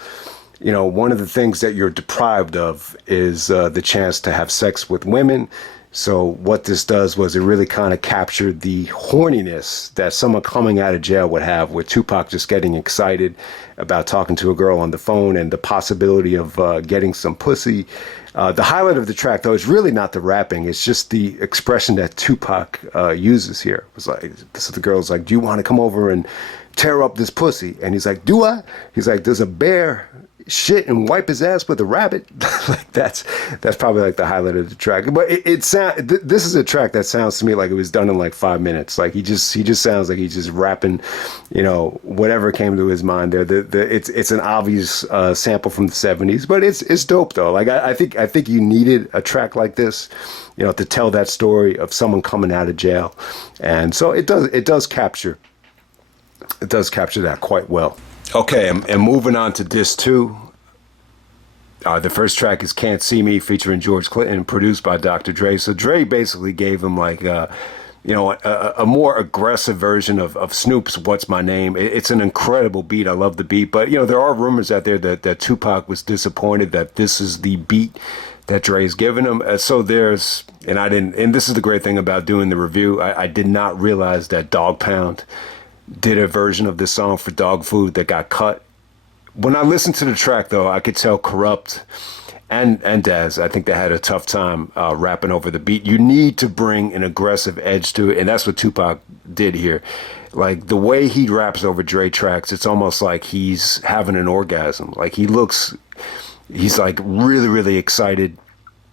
one of the things that you're deprived of is the chance to have sex with women. So what this does was it really kind of captured the horniness that someone coming out of jail would have, with Tupac just getting excited about talking to a girl on the phone and the possibility of getting some pussy. The highlight of the track, though, is really not the rapping. It's just the expression that Tupac uses here. It was like, this is the girl's like, do you want to come over and tear up this pussy? And he's like, do I? He's like, does a bear shit and wipe his ass with a rabbit? Like that's probably like the highlight of the track. But this is a track that sounds to me like it was done in like 5 minutes. Like he just sounds like he's just rapping, whatever came to his mind there. It's an obvious sample from the 70s, but it's dope though. Like I think you needed a track like this, to tell that story of someone coming out of jail, and so it does capture that quite well. Okay, and moving on to disc 2. The first track is Can't See Me featuring George Clinton, produced by Dr. Dre. So Dre basically gave him like, a more aggressive version of Snoop's What's My Name. It's an incredible beat. I love the beat. But, there are rumors out there that Tupac was disappointed that this is the beat that Dre's given him. So there's, and this is the great thing about doing the review. I did not realize that Dog Pound did a version of this song for Dog Food that got cut. When I listened to the track, though, I could tell Corrupt and Daz, I think they had a tough time rapping over the beat. You need to bring an aggressive edge to it, and that's what Tupac did here. Like, the way he raps over Dre tracks, it's almost like he's having an orgasm. Like, he's like really excited.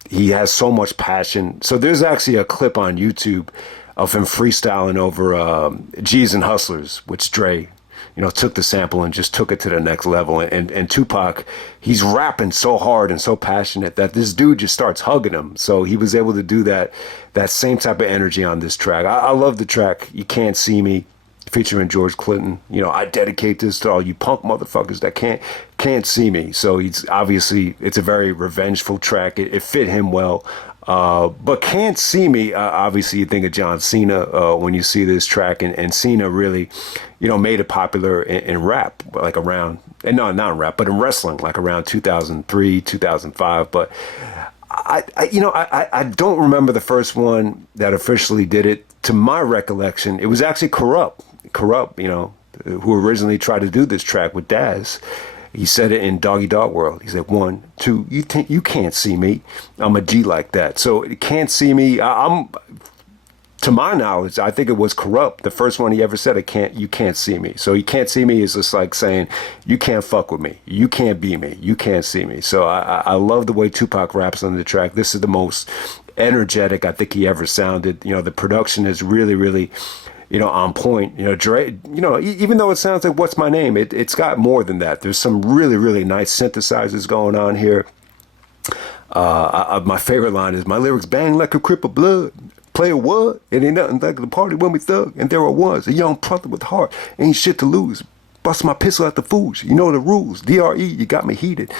He has so much passion. So there's actually a clip on YouTube of him freestyling over G's and Hustlers, which Dre, took the sample and just took it to the next level. And Tupac, he's rapping so hard and so passionate that this dude just starts hugging him. So he was able to do that same type of energy on this track. I love the track, You Can't See Me, featuring George Clinton. I dedicate this to all you punk motherfuckers that can't see me. So it's a very revengeful track. It fit him well. But Can't See Me, obviously you think of John Cena when you see this track, and Cena really, made it popular in rap, like around, and no, not in rap, but in wrestling, like around 2003, 2005. But I don't remember the first one that officially did it. To my recollection, it was actually Corrupt, who originally tried to do this track with Daz. He said it in Doggy Dog World. He said, 1, 2, you can't see me. I'm a G like that. So Can't See Me. To my knowledge, I think it was Corrupt. The first one he ever said, you can't see me. So you can't see me is just like saying, you can't fuck with me. You can't be me. You can't see me. So I love the way Tupac raps on the track. This is the most energetic I think he ever sounded. The production is really, on point. Dre, even though it sounds like What's My Name, it's got more than that. There's some really nice synthesizers going on here. My favorite line is, my lyrics bang like a crip of blood. Play a what? It ain't nothing like the party when we thug. And there I was, a young brother with heart. Ain't shit to lose. Bust my pistol at the fools. You know the rules. DRE, you got me heated.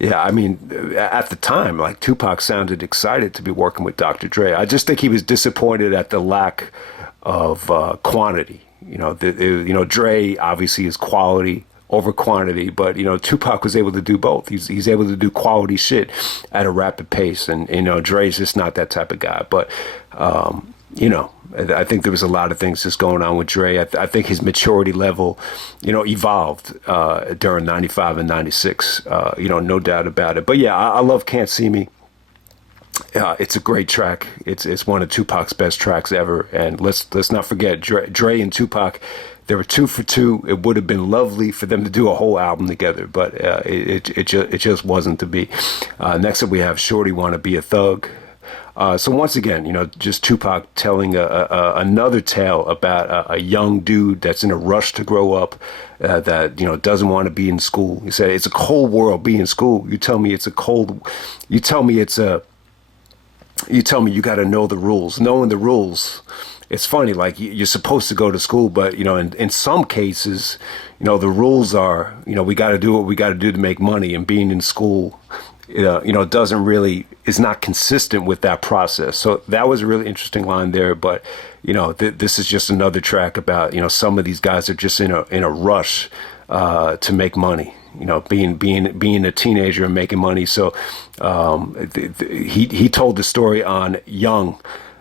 Yeah, I mean, at the time, like, Tupac sounded excited to be working with Dr. Dre. I just think he was disappointed at the lack of quantity. Dre obviously is quality over quantity, but Tupac was able to do both. He's able to do quality shit at a rapid pace, and Dre's just not that type of guy. But I think there was a lot of things just going on with Dre. I think his maturity level, evolved during 95 and 96. No doubt about it. But yeah, I love Can't See Me. It's a great track. It's one of Tupac's best tracks ever. And let's not forget Dre and Tupac. They were 2 for 2. It would have been lovely for them to do a whole album together, but it just wasn't to be. Next up, we have Shorty Wanna Be a Thug. So once again, just Tupac telling another tale about a young dude that's in a rush to grow up, that doesn't want to be in school. He said it's a cold world. Be in school. You tell me it's a cold. You tell me it's a. You tell me you got to know the rules. Knowing the rules, it's funny. Like you're supposed to go to school, but in some cases, the rules are we got to do what we got to do to make money, and being in school doesn't really is not consistent with that process. So that was a really interesting line there. But this is just another track about some of these guys are just in a rush to make money. Being a teenager and making money. So he told the story on Young.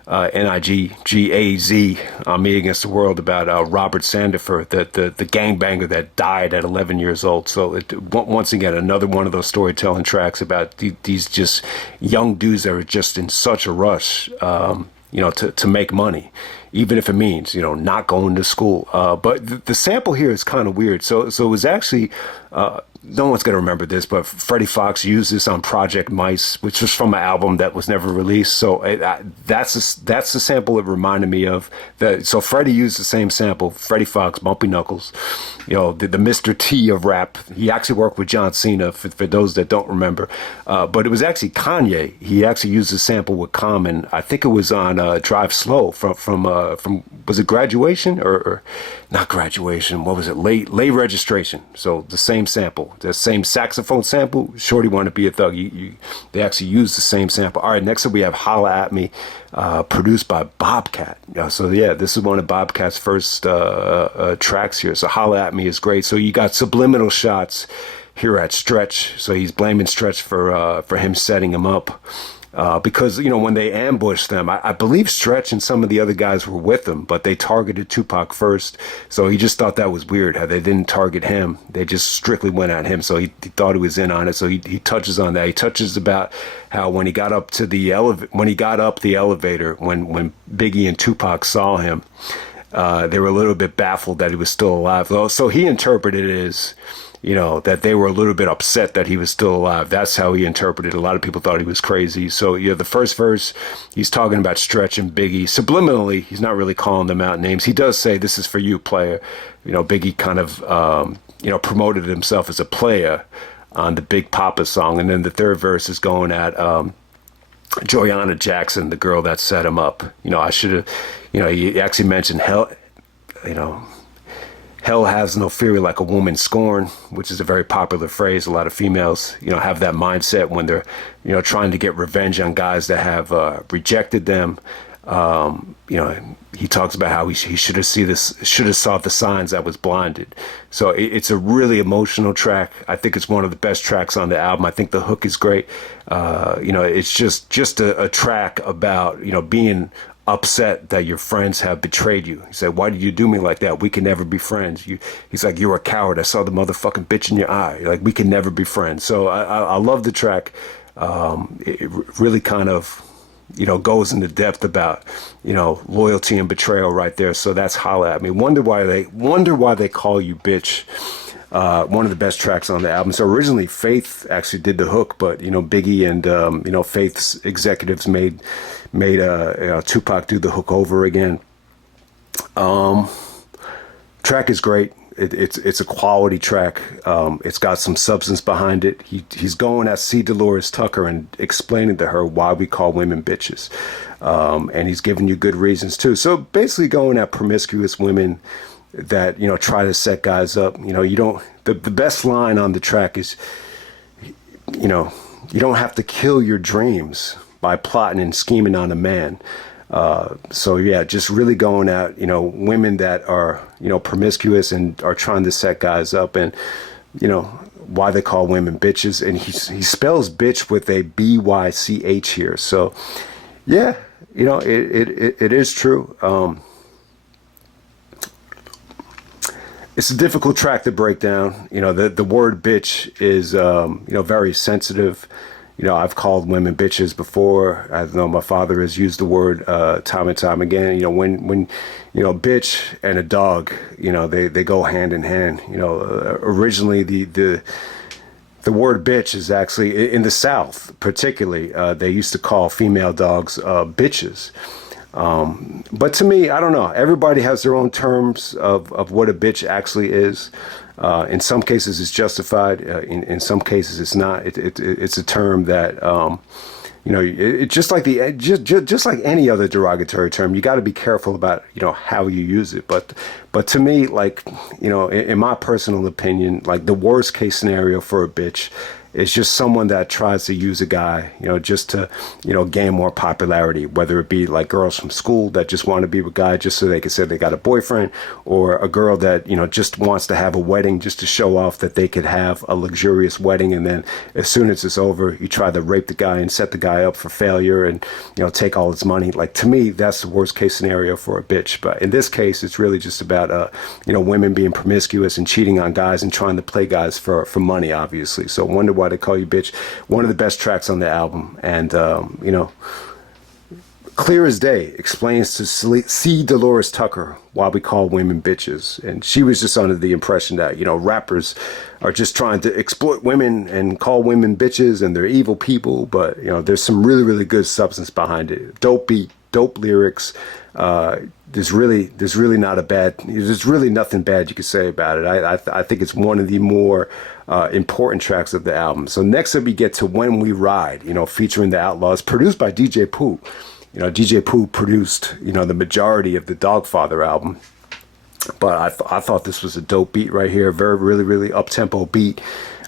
Nigaz on Me Against the World about Robert Sandifer, the gangbanger that died at 11 years old. So once again, another one of those storytelling tracks about these just young dudes that are just in such a rush, to make money, even if it means, not going to school. But the sample here is kind of weird. So it was actually, no one's going to remember this, but Freddie Fox used this on Project Mice, which was from an album that was never released. So that's the sample it reminded me of. So Freddie used the same sample, Freddie Fox, Bumpy Knuckles, the Mr. T of rap. He actually worked with John Cena, for those that don't remember. But it was actually Kanye. He actually used the sample with Common. I think it was on Drive Slow from was it Graduation or not Graduation? What was it? Late Registration. So the same sample, the same saxophone sample. Shorty Wanna Be a Thug. They actually used the same sample. All right, next up we have Holla at Me, produced by Bobcat. So yeah, this is one of Bobcat's first tracks here. So Holla at Me is great. So you got subliminal shots here at Stretch. So he's blaming Stretch for him setting him up. Because, when they ambushed them, I believe Stretch and some of the other guys were with them, but they targeted Tupac first. So he just thought that was weird how they didn't target him. They just strictly went at him. So he thought he was in on it. So he touches on that. He touches about how when he got up to the elevator, when Biggie and Tupac saw him, they were a little bit baffled that he was still alive. So he interpreted it as, that they were a little bit upset that he was still alive. That's how he interpreted it. A lot of people thought he was crazy. So, the first verse, he's talking about Stretch and Biggie. Subliminally, he's not really calling them out names. He does say, "This is for you, player." Biggie kind of, promoted himself as a player on the Big Papa song. And then the third verse is going at Joyanna Jackson, the girl that set him up. I should have, he actually mentioned hell has no fury like a woman scorn, which is a very popular phrase. A lot of females, have that mindset when they're, trying to get revenge on guys that have rejected them. He talks about how he should have saw the signs that was blinded. So it's a really emotional track. I think it's one of the best tracks on the album. I think the hook is great. It's just a track about, being upset that your friends have betrayed you. He said, "Why did you do me like that? We can never be friends." He's like, "You're a coward. I saw the motherfucking bitch in your eye. Like, we can never be friends." So I love the track. It really kind of, goes into depth about, loyalty and betrayal right there. So that's Holla at Me. Wonder why they call you bitch. One of the best tracks on the album. So originally Faith actually did the hook, but Biggie and Faith's executives made Tupac do the hook over again. Track is great. It's a quality track. It's got some substance behind it. He's going at C. Dolores Tucker and explaining to her why we call women bitches, and he's giving you good reasons too. So basically, going at promiscuous women that try to set guys up. You don't. The best line on the track is, you don't have to kill your dreams by plotting and scheming on a man. So yeah, just really going at, women that are, promiscuous and are trying to set guys up, and, why they call women bitches. And he spells bitch with a B-Y-C-H here. So yeah, it is true. It's a difficult track to break down. The word bitch is, very sensitive. I've called women bitches before. I know my father has used the word time and time again. When bitch and a dog, they go hand in hand. Originally the word bitch is actually in the South, particularly. They used to call female dogs bitches. But to me, I don't know. Everybody has their own terms of what a bitch actually is. In some cases, it's justified. In some cases, it's not. It's a term that, just like just like any other derogatory term, you got to be careful about how you use it. But to me, like in my personal opinion, like the worst case scenario for a bitch is just someone that tries to use a guy, just to, gain more popularity, whether it be like girls from school that just want to be with guys just so they can say they got a boyfriend, or a girl that, just wants to have a wedding just to show off that they could have a luxurious wedding. And then as soon as it's over, you try to rape the guy and set the guy up for failure and, take all his money. Like, to me, that's the worst case scenario for a bitch. But in this case, it's really just about, women being promiscuous and cheating on guys and trying to play guys for money, obviously. So Wonder Why They Call You Bitch, one of the best tracks on the album. And, clear as day, explains to C. Dolores Tucker why we call women bitches. And she was just under the impression that, rappers are just trying to exploit women and call women bitches and they're evil people. But, there's some really, really good substance behind it. Dope beat, dope lyrics. There's really nothing bad you could say about it. I think it's one of the more important tracks of the album. So next up we get to When We Ride, featuring the Outlaws, produced by DJ Pooh. DJ Pooh produced, the majority of the Dogfather album. But I thought this was a dope beat right here. Really, really up-tempo beat.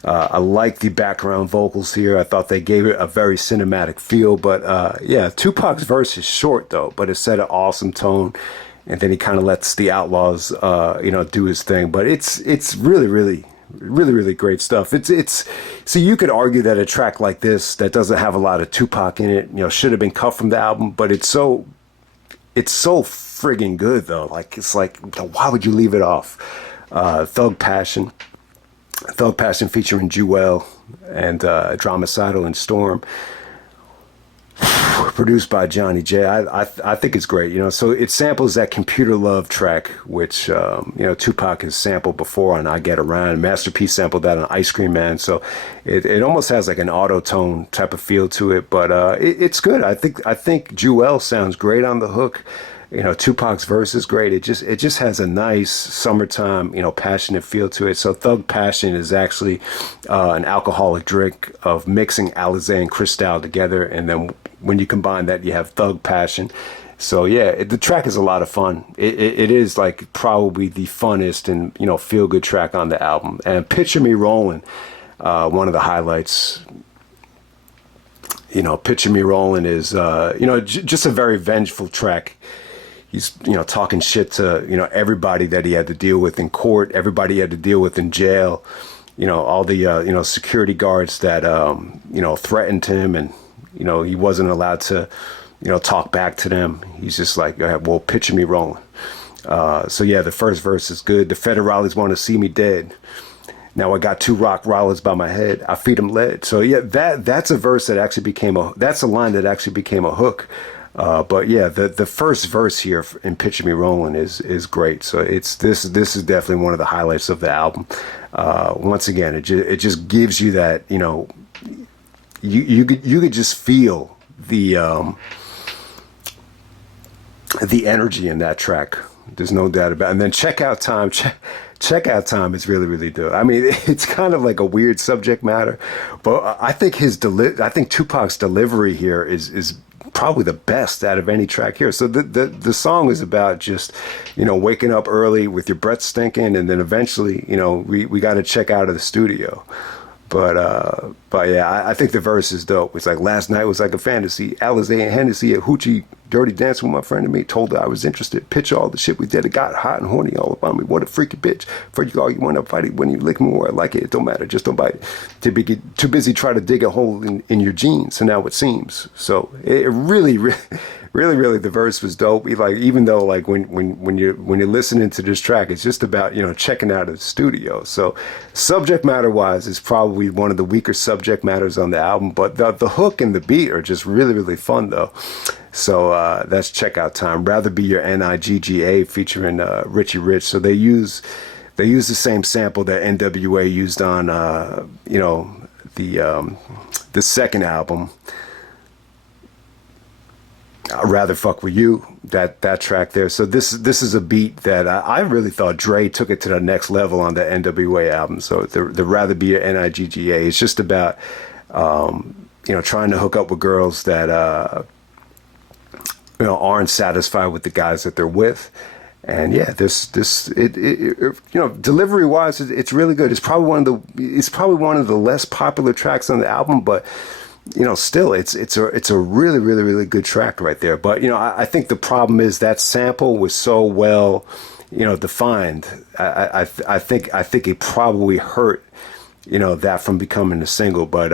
I like the background vocals here. I thought they gave it a very cinematic feel. But yeah, Tupac's verse is short though, but it set an awesome tone. And then he kind of lets the Outlaws, do his thing. But it's really, really, really, really great stuff. So you could argue that a track like this that doesn't have a lot of Tupac in it, should have been cut from the album. But it's so friggin' good though. Like, it's like, why would you leave it off? Thug Passion featuring Jewel and Dramacidal and Storm, produced by Johnny J. I think it's great, so it samples that Computer Love track, which Tupac has sampled before on I Get Around. Master P sampled that on Ice Cream Man, so it almost has like an auto-tone type of feel to it, but it's good. I think Jewel sounds great on the hook. Tupac's verse is great. It just has a nice summertime, passionate feel to it. So Thug Passion is actually an alcoholic drink of mixing Alizé and Cristal together. And then when you combine that, you have Thug Passion. So yeah, the track is a lot of fun. It is like probably the funnest and, feel good track on the album. And Picture Me Rolling, one of the highlights. Picture Me Rolling is, just a very vengeful track. He's, talking shit to, everybody that he had to deal with in court, everybody he had to deal with in jail, all the, security guards that, threatened him, and, he wasn't allowed to, talk back to them. He's just like, well, picture me rolling. So yeah, the first verse is good. The federales want to see me dead. Now I got two rock rollers by my head. I feed them lead. So yeah, that's a verse that actually that's a line that actually became a hook. But yeah, the first verse here in Picture Me Rolling is great. So this is definitely one of the highlights of the album. Once again, it just gives you that, you could just feel the energy in that track. There's no doubt about it. And then Checkout Time is really, really good. I mean, it's kind of like a weird subject matter, but I think Tupac's delivery here is probably the best out of any track here. So the song is about just, waking up early with your breath stinking, and then eventually, we got to check out of the studio. But yeah, I think the verse is dope. It's like, last night was like a fantasy. Alizé and Hennessy at Hoochie Dirty dancing with my friend and me. Told her I was interested. Picture all the shit we did. It got hot and horny all about me. What a freaky bitch. For you all, you want to fight it. When you lick me more, I like it. It don't matter. Just don't bite it. Too busy trying to dig a hole in your jeans. So now it seems. So it really, really the verse was dope. Like, even though like when you're listening to this track, it's just about, you know, checking out of the studio. So subject matter wise, it's probably one of the weaker subject matters on the album, but the hook and the beat are just really fun though. So that's checkout time. Rather Be Your Nigga featuring Richie Rich. So they use the same sample that NWA used on you know, the second album, I'd Rather Fuck With You, that track there. So this is a beat that I really thought Dre took it to the next level on the NWA album. So the Rather Be Your Nigga, it's just about you know, trying to hook up with girls that you know, aren't satisfied with the guys that they're with. And yeah, it you know, delivery wise, it's really good. It's probably one of the less popular tracks on the album, but you know, still it's a really good track right there. But you know, I think the problem is that sample was so well, you know, defined. I think it probably hurt, you know, that from becoming a single. But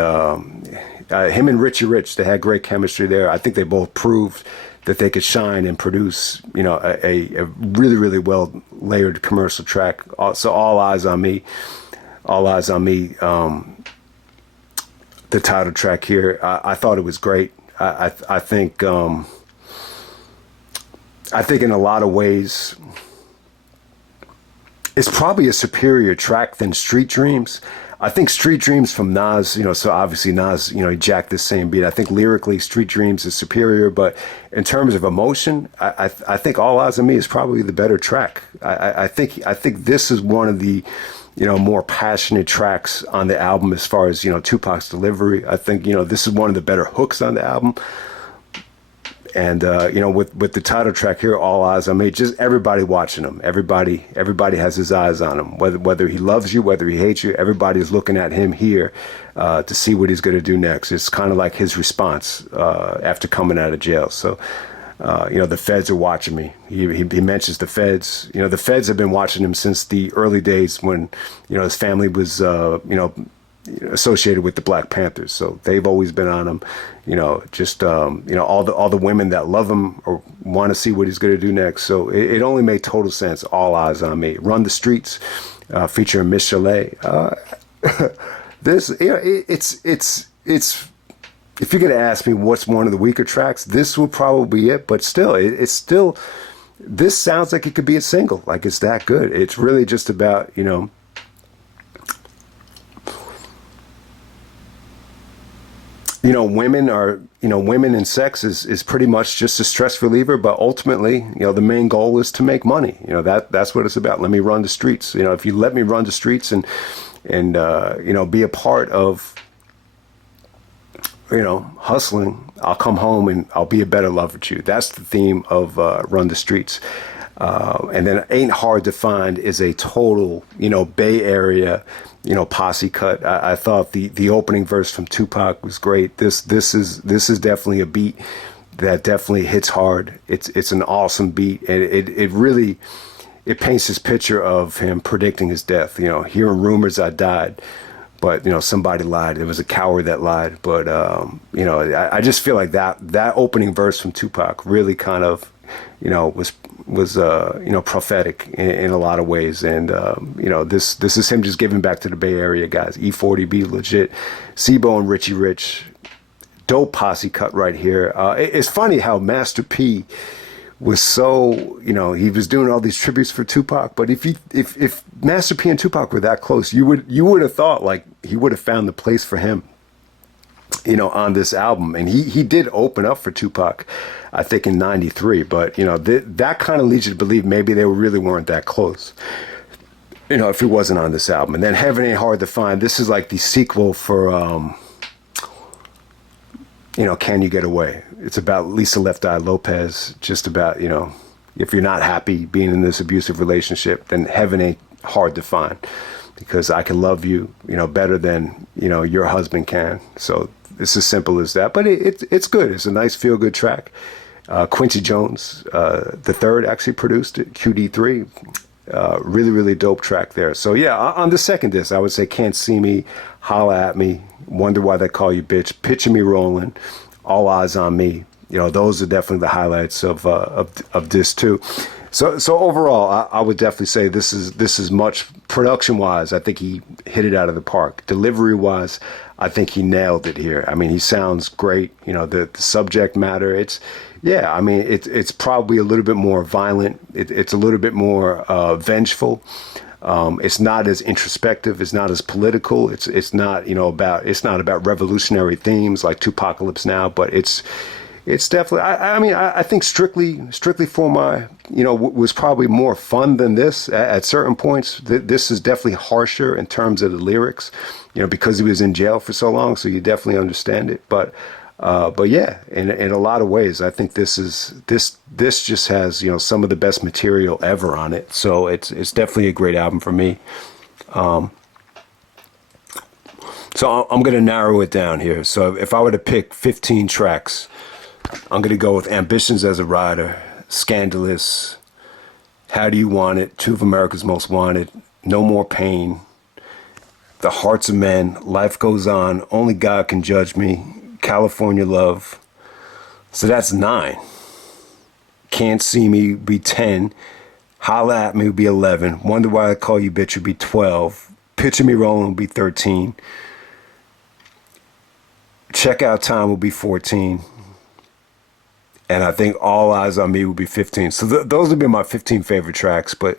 him and Richie Rich, they had great chemistry there. I think they both proved that they could shine and produce, you know, a really well layered commercial track. So All Eyez on Me, the title track here, I thought it was great. I think in a lot of ways, it's probably a superior track than Street Dreams. I think Street Dreams from Nas, you know, so obviously Nas, you know, he jacked the same beat. I think lyrically Street Dreams is superior, but in terms of emotion, I think All Eyez on Me is probably the better track. I think this is one of the, you know, more passionate tracks on the album as far as, you know, Tupac's delivery. I think, you know, this is one of the better hooks on the album. And, you know, with the title track here, All Eyez on Me, just everybody watching him. Everybody has his eyes on him. Whether he loves you, whether he hates you, everybody is looking at him here to see what he's going to do next. It's kind of like his response after coming out of jail. So, you know, the feds are watching me. He mentions the feds. You know, the feds have been watching him since the early days when, you know, his family was, you know, associated with the Black Panthers. So they've always been on him. You know, just you know, all the women that love him or want to see what he's going to do next. So it only made total sense. All Eyez on Me. Run the Streets, featuring Miss Chalet. This, you know, it's if you're going to ask me what's one of the weaker tracks, this will probably be it. But still, it's still, this sounds like it could be a single. Like, it's that good. It's really just about, you know, women and sex is pretty much just a stress reliever, but ultimately, you know, the main goal is to make money. You know, that's what it's about. Let me run the streets. You know, if you let me run the streets and you know, be a part of, you know, hustling, I'll come home and I'll be a better lover to you. That's the theme of Run the Streets. And then Ain't Hard to Find is a total, you know, Bay Area, you know, posse cut. I thought the opening verse from Tupac was great. This is definitely a beat that definitely hits hard. It's an awesome beat, and it really paints this picture of him predicting his death. You know, hearing rumors I died, but you know, somebody lied. It was a coward that lied. But you know, I just feel like that opening verse from Tupac really kind of, you know, was you know, prophetic in a lot of ways. And you know, this is him just giving back to the Bay Area guys. E40B legit, Sibo and Richie Rich, dope posse cut right here. It's funny how Master P was so, you know, he was doing all these tributes for Tupac, but if Master P and Tupac were that close, you would have thought like he would have found the place for him, you know, on this album. And he did open up for Tupac, I think in '93, but you know, that kind of leads you to believe maybe they really weren't that close, you know, if he wasn't on this album. And then Heaven Ain't Hard to Find, this is like the sequel for you know, Can You Get Away? It's about Lisa Left Eye Lopez, just about, you know, if you're not happy being in this abusive relationship, then heaven ain't hard to find, because I can love you, you know, better than, you know, your husband can. So it's as simple as that. But it's good. It's a nice feel-good track. Quincy Jones, the third, actually produced it. QD3, really dope track there. So yeah, on the second disc, I would say Can't See Me, Holla at Me, Wonder Why They Call You Bitch, Picture Me Rolling, All Eyez on Me, those are definitely the highlights of this too. So overall, I would definitely say this is much production wise. I think he hit it out of the park. Delivery wise, I think he nailed it here. I mean, he sounds great. The subject matter. It's probably a little bit more violent. It's a little bit more vengeful. It's not as introspective. It's not as political. It's not about revolutionary themes like Tupacalypse Now, but it's definitely. I think strictly for my was probably more fun than this at certain points. This is definitely harsher in terms of the lyrics, because he was in jail for so long. So you definitely understand it, but yeah, in a lot of ways, I think this just has some of the best material ever on it. So it's definitely a great album for me. So I'm gonna narrow it down here. So if I were to pick 15 tracks, I'm gonna go with Ambitions as a Rider, Scandalous, How Do You Want It, Two of America's Most Wanted, No More Pain, The Hearts of Men, Life Goes On, Only God Can Judge Me, California Love. So that's 9. Can't See Me would be 10. Holla At Me would be 11. Wonder Why I Call You Bitch would be 12. Picture Me Rolling would be 13. Check Out Time would be 14. And I think All Eyes on Me would be 15. So those would be my 15 favorite tracks. But,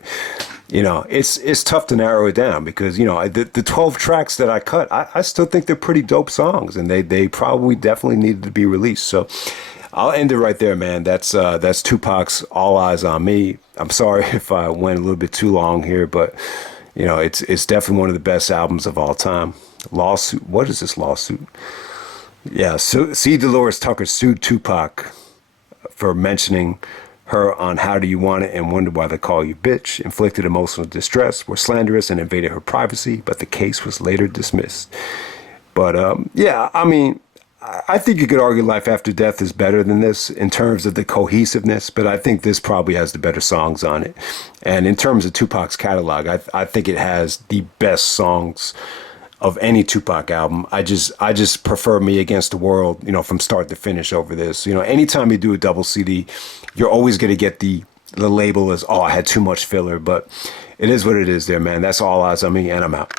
it's tough to narrow it down because, the 12 tracks that I cut, I still think they're pretty dope songs. And they probably definitely needed to be released. So I'll end it right there, man. That's Tupac's All Eyes on Me. I'm sorry if I went a little bit too long here, but, it's definitely one of the best albums of all time. Lawsuit. What is this lawsuit? Yeah. So, C. Dolores Tucker sued Tupac for mentioning her on How Do You Want It and Wonder Why They Call You Bitch, inflicted emotional distress, were slanderous and invaded her privacy, but the case was later dismissed. But I think you could argue Life After Death is better than this in terms of the cohesiveness, but I think this probably has the better songs on it. And in terms of Tupac's catalog, I think it has the best songs of any Tupac album. I just prefer Me Against the World, from start to finish over this. Anytime you do a double CD, you're always going to get the label as, oh, I had too much filler, but it is what it is there, man. That's All Eyes on Me, and I'm out.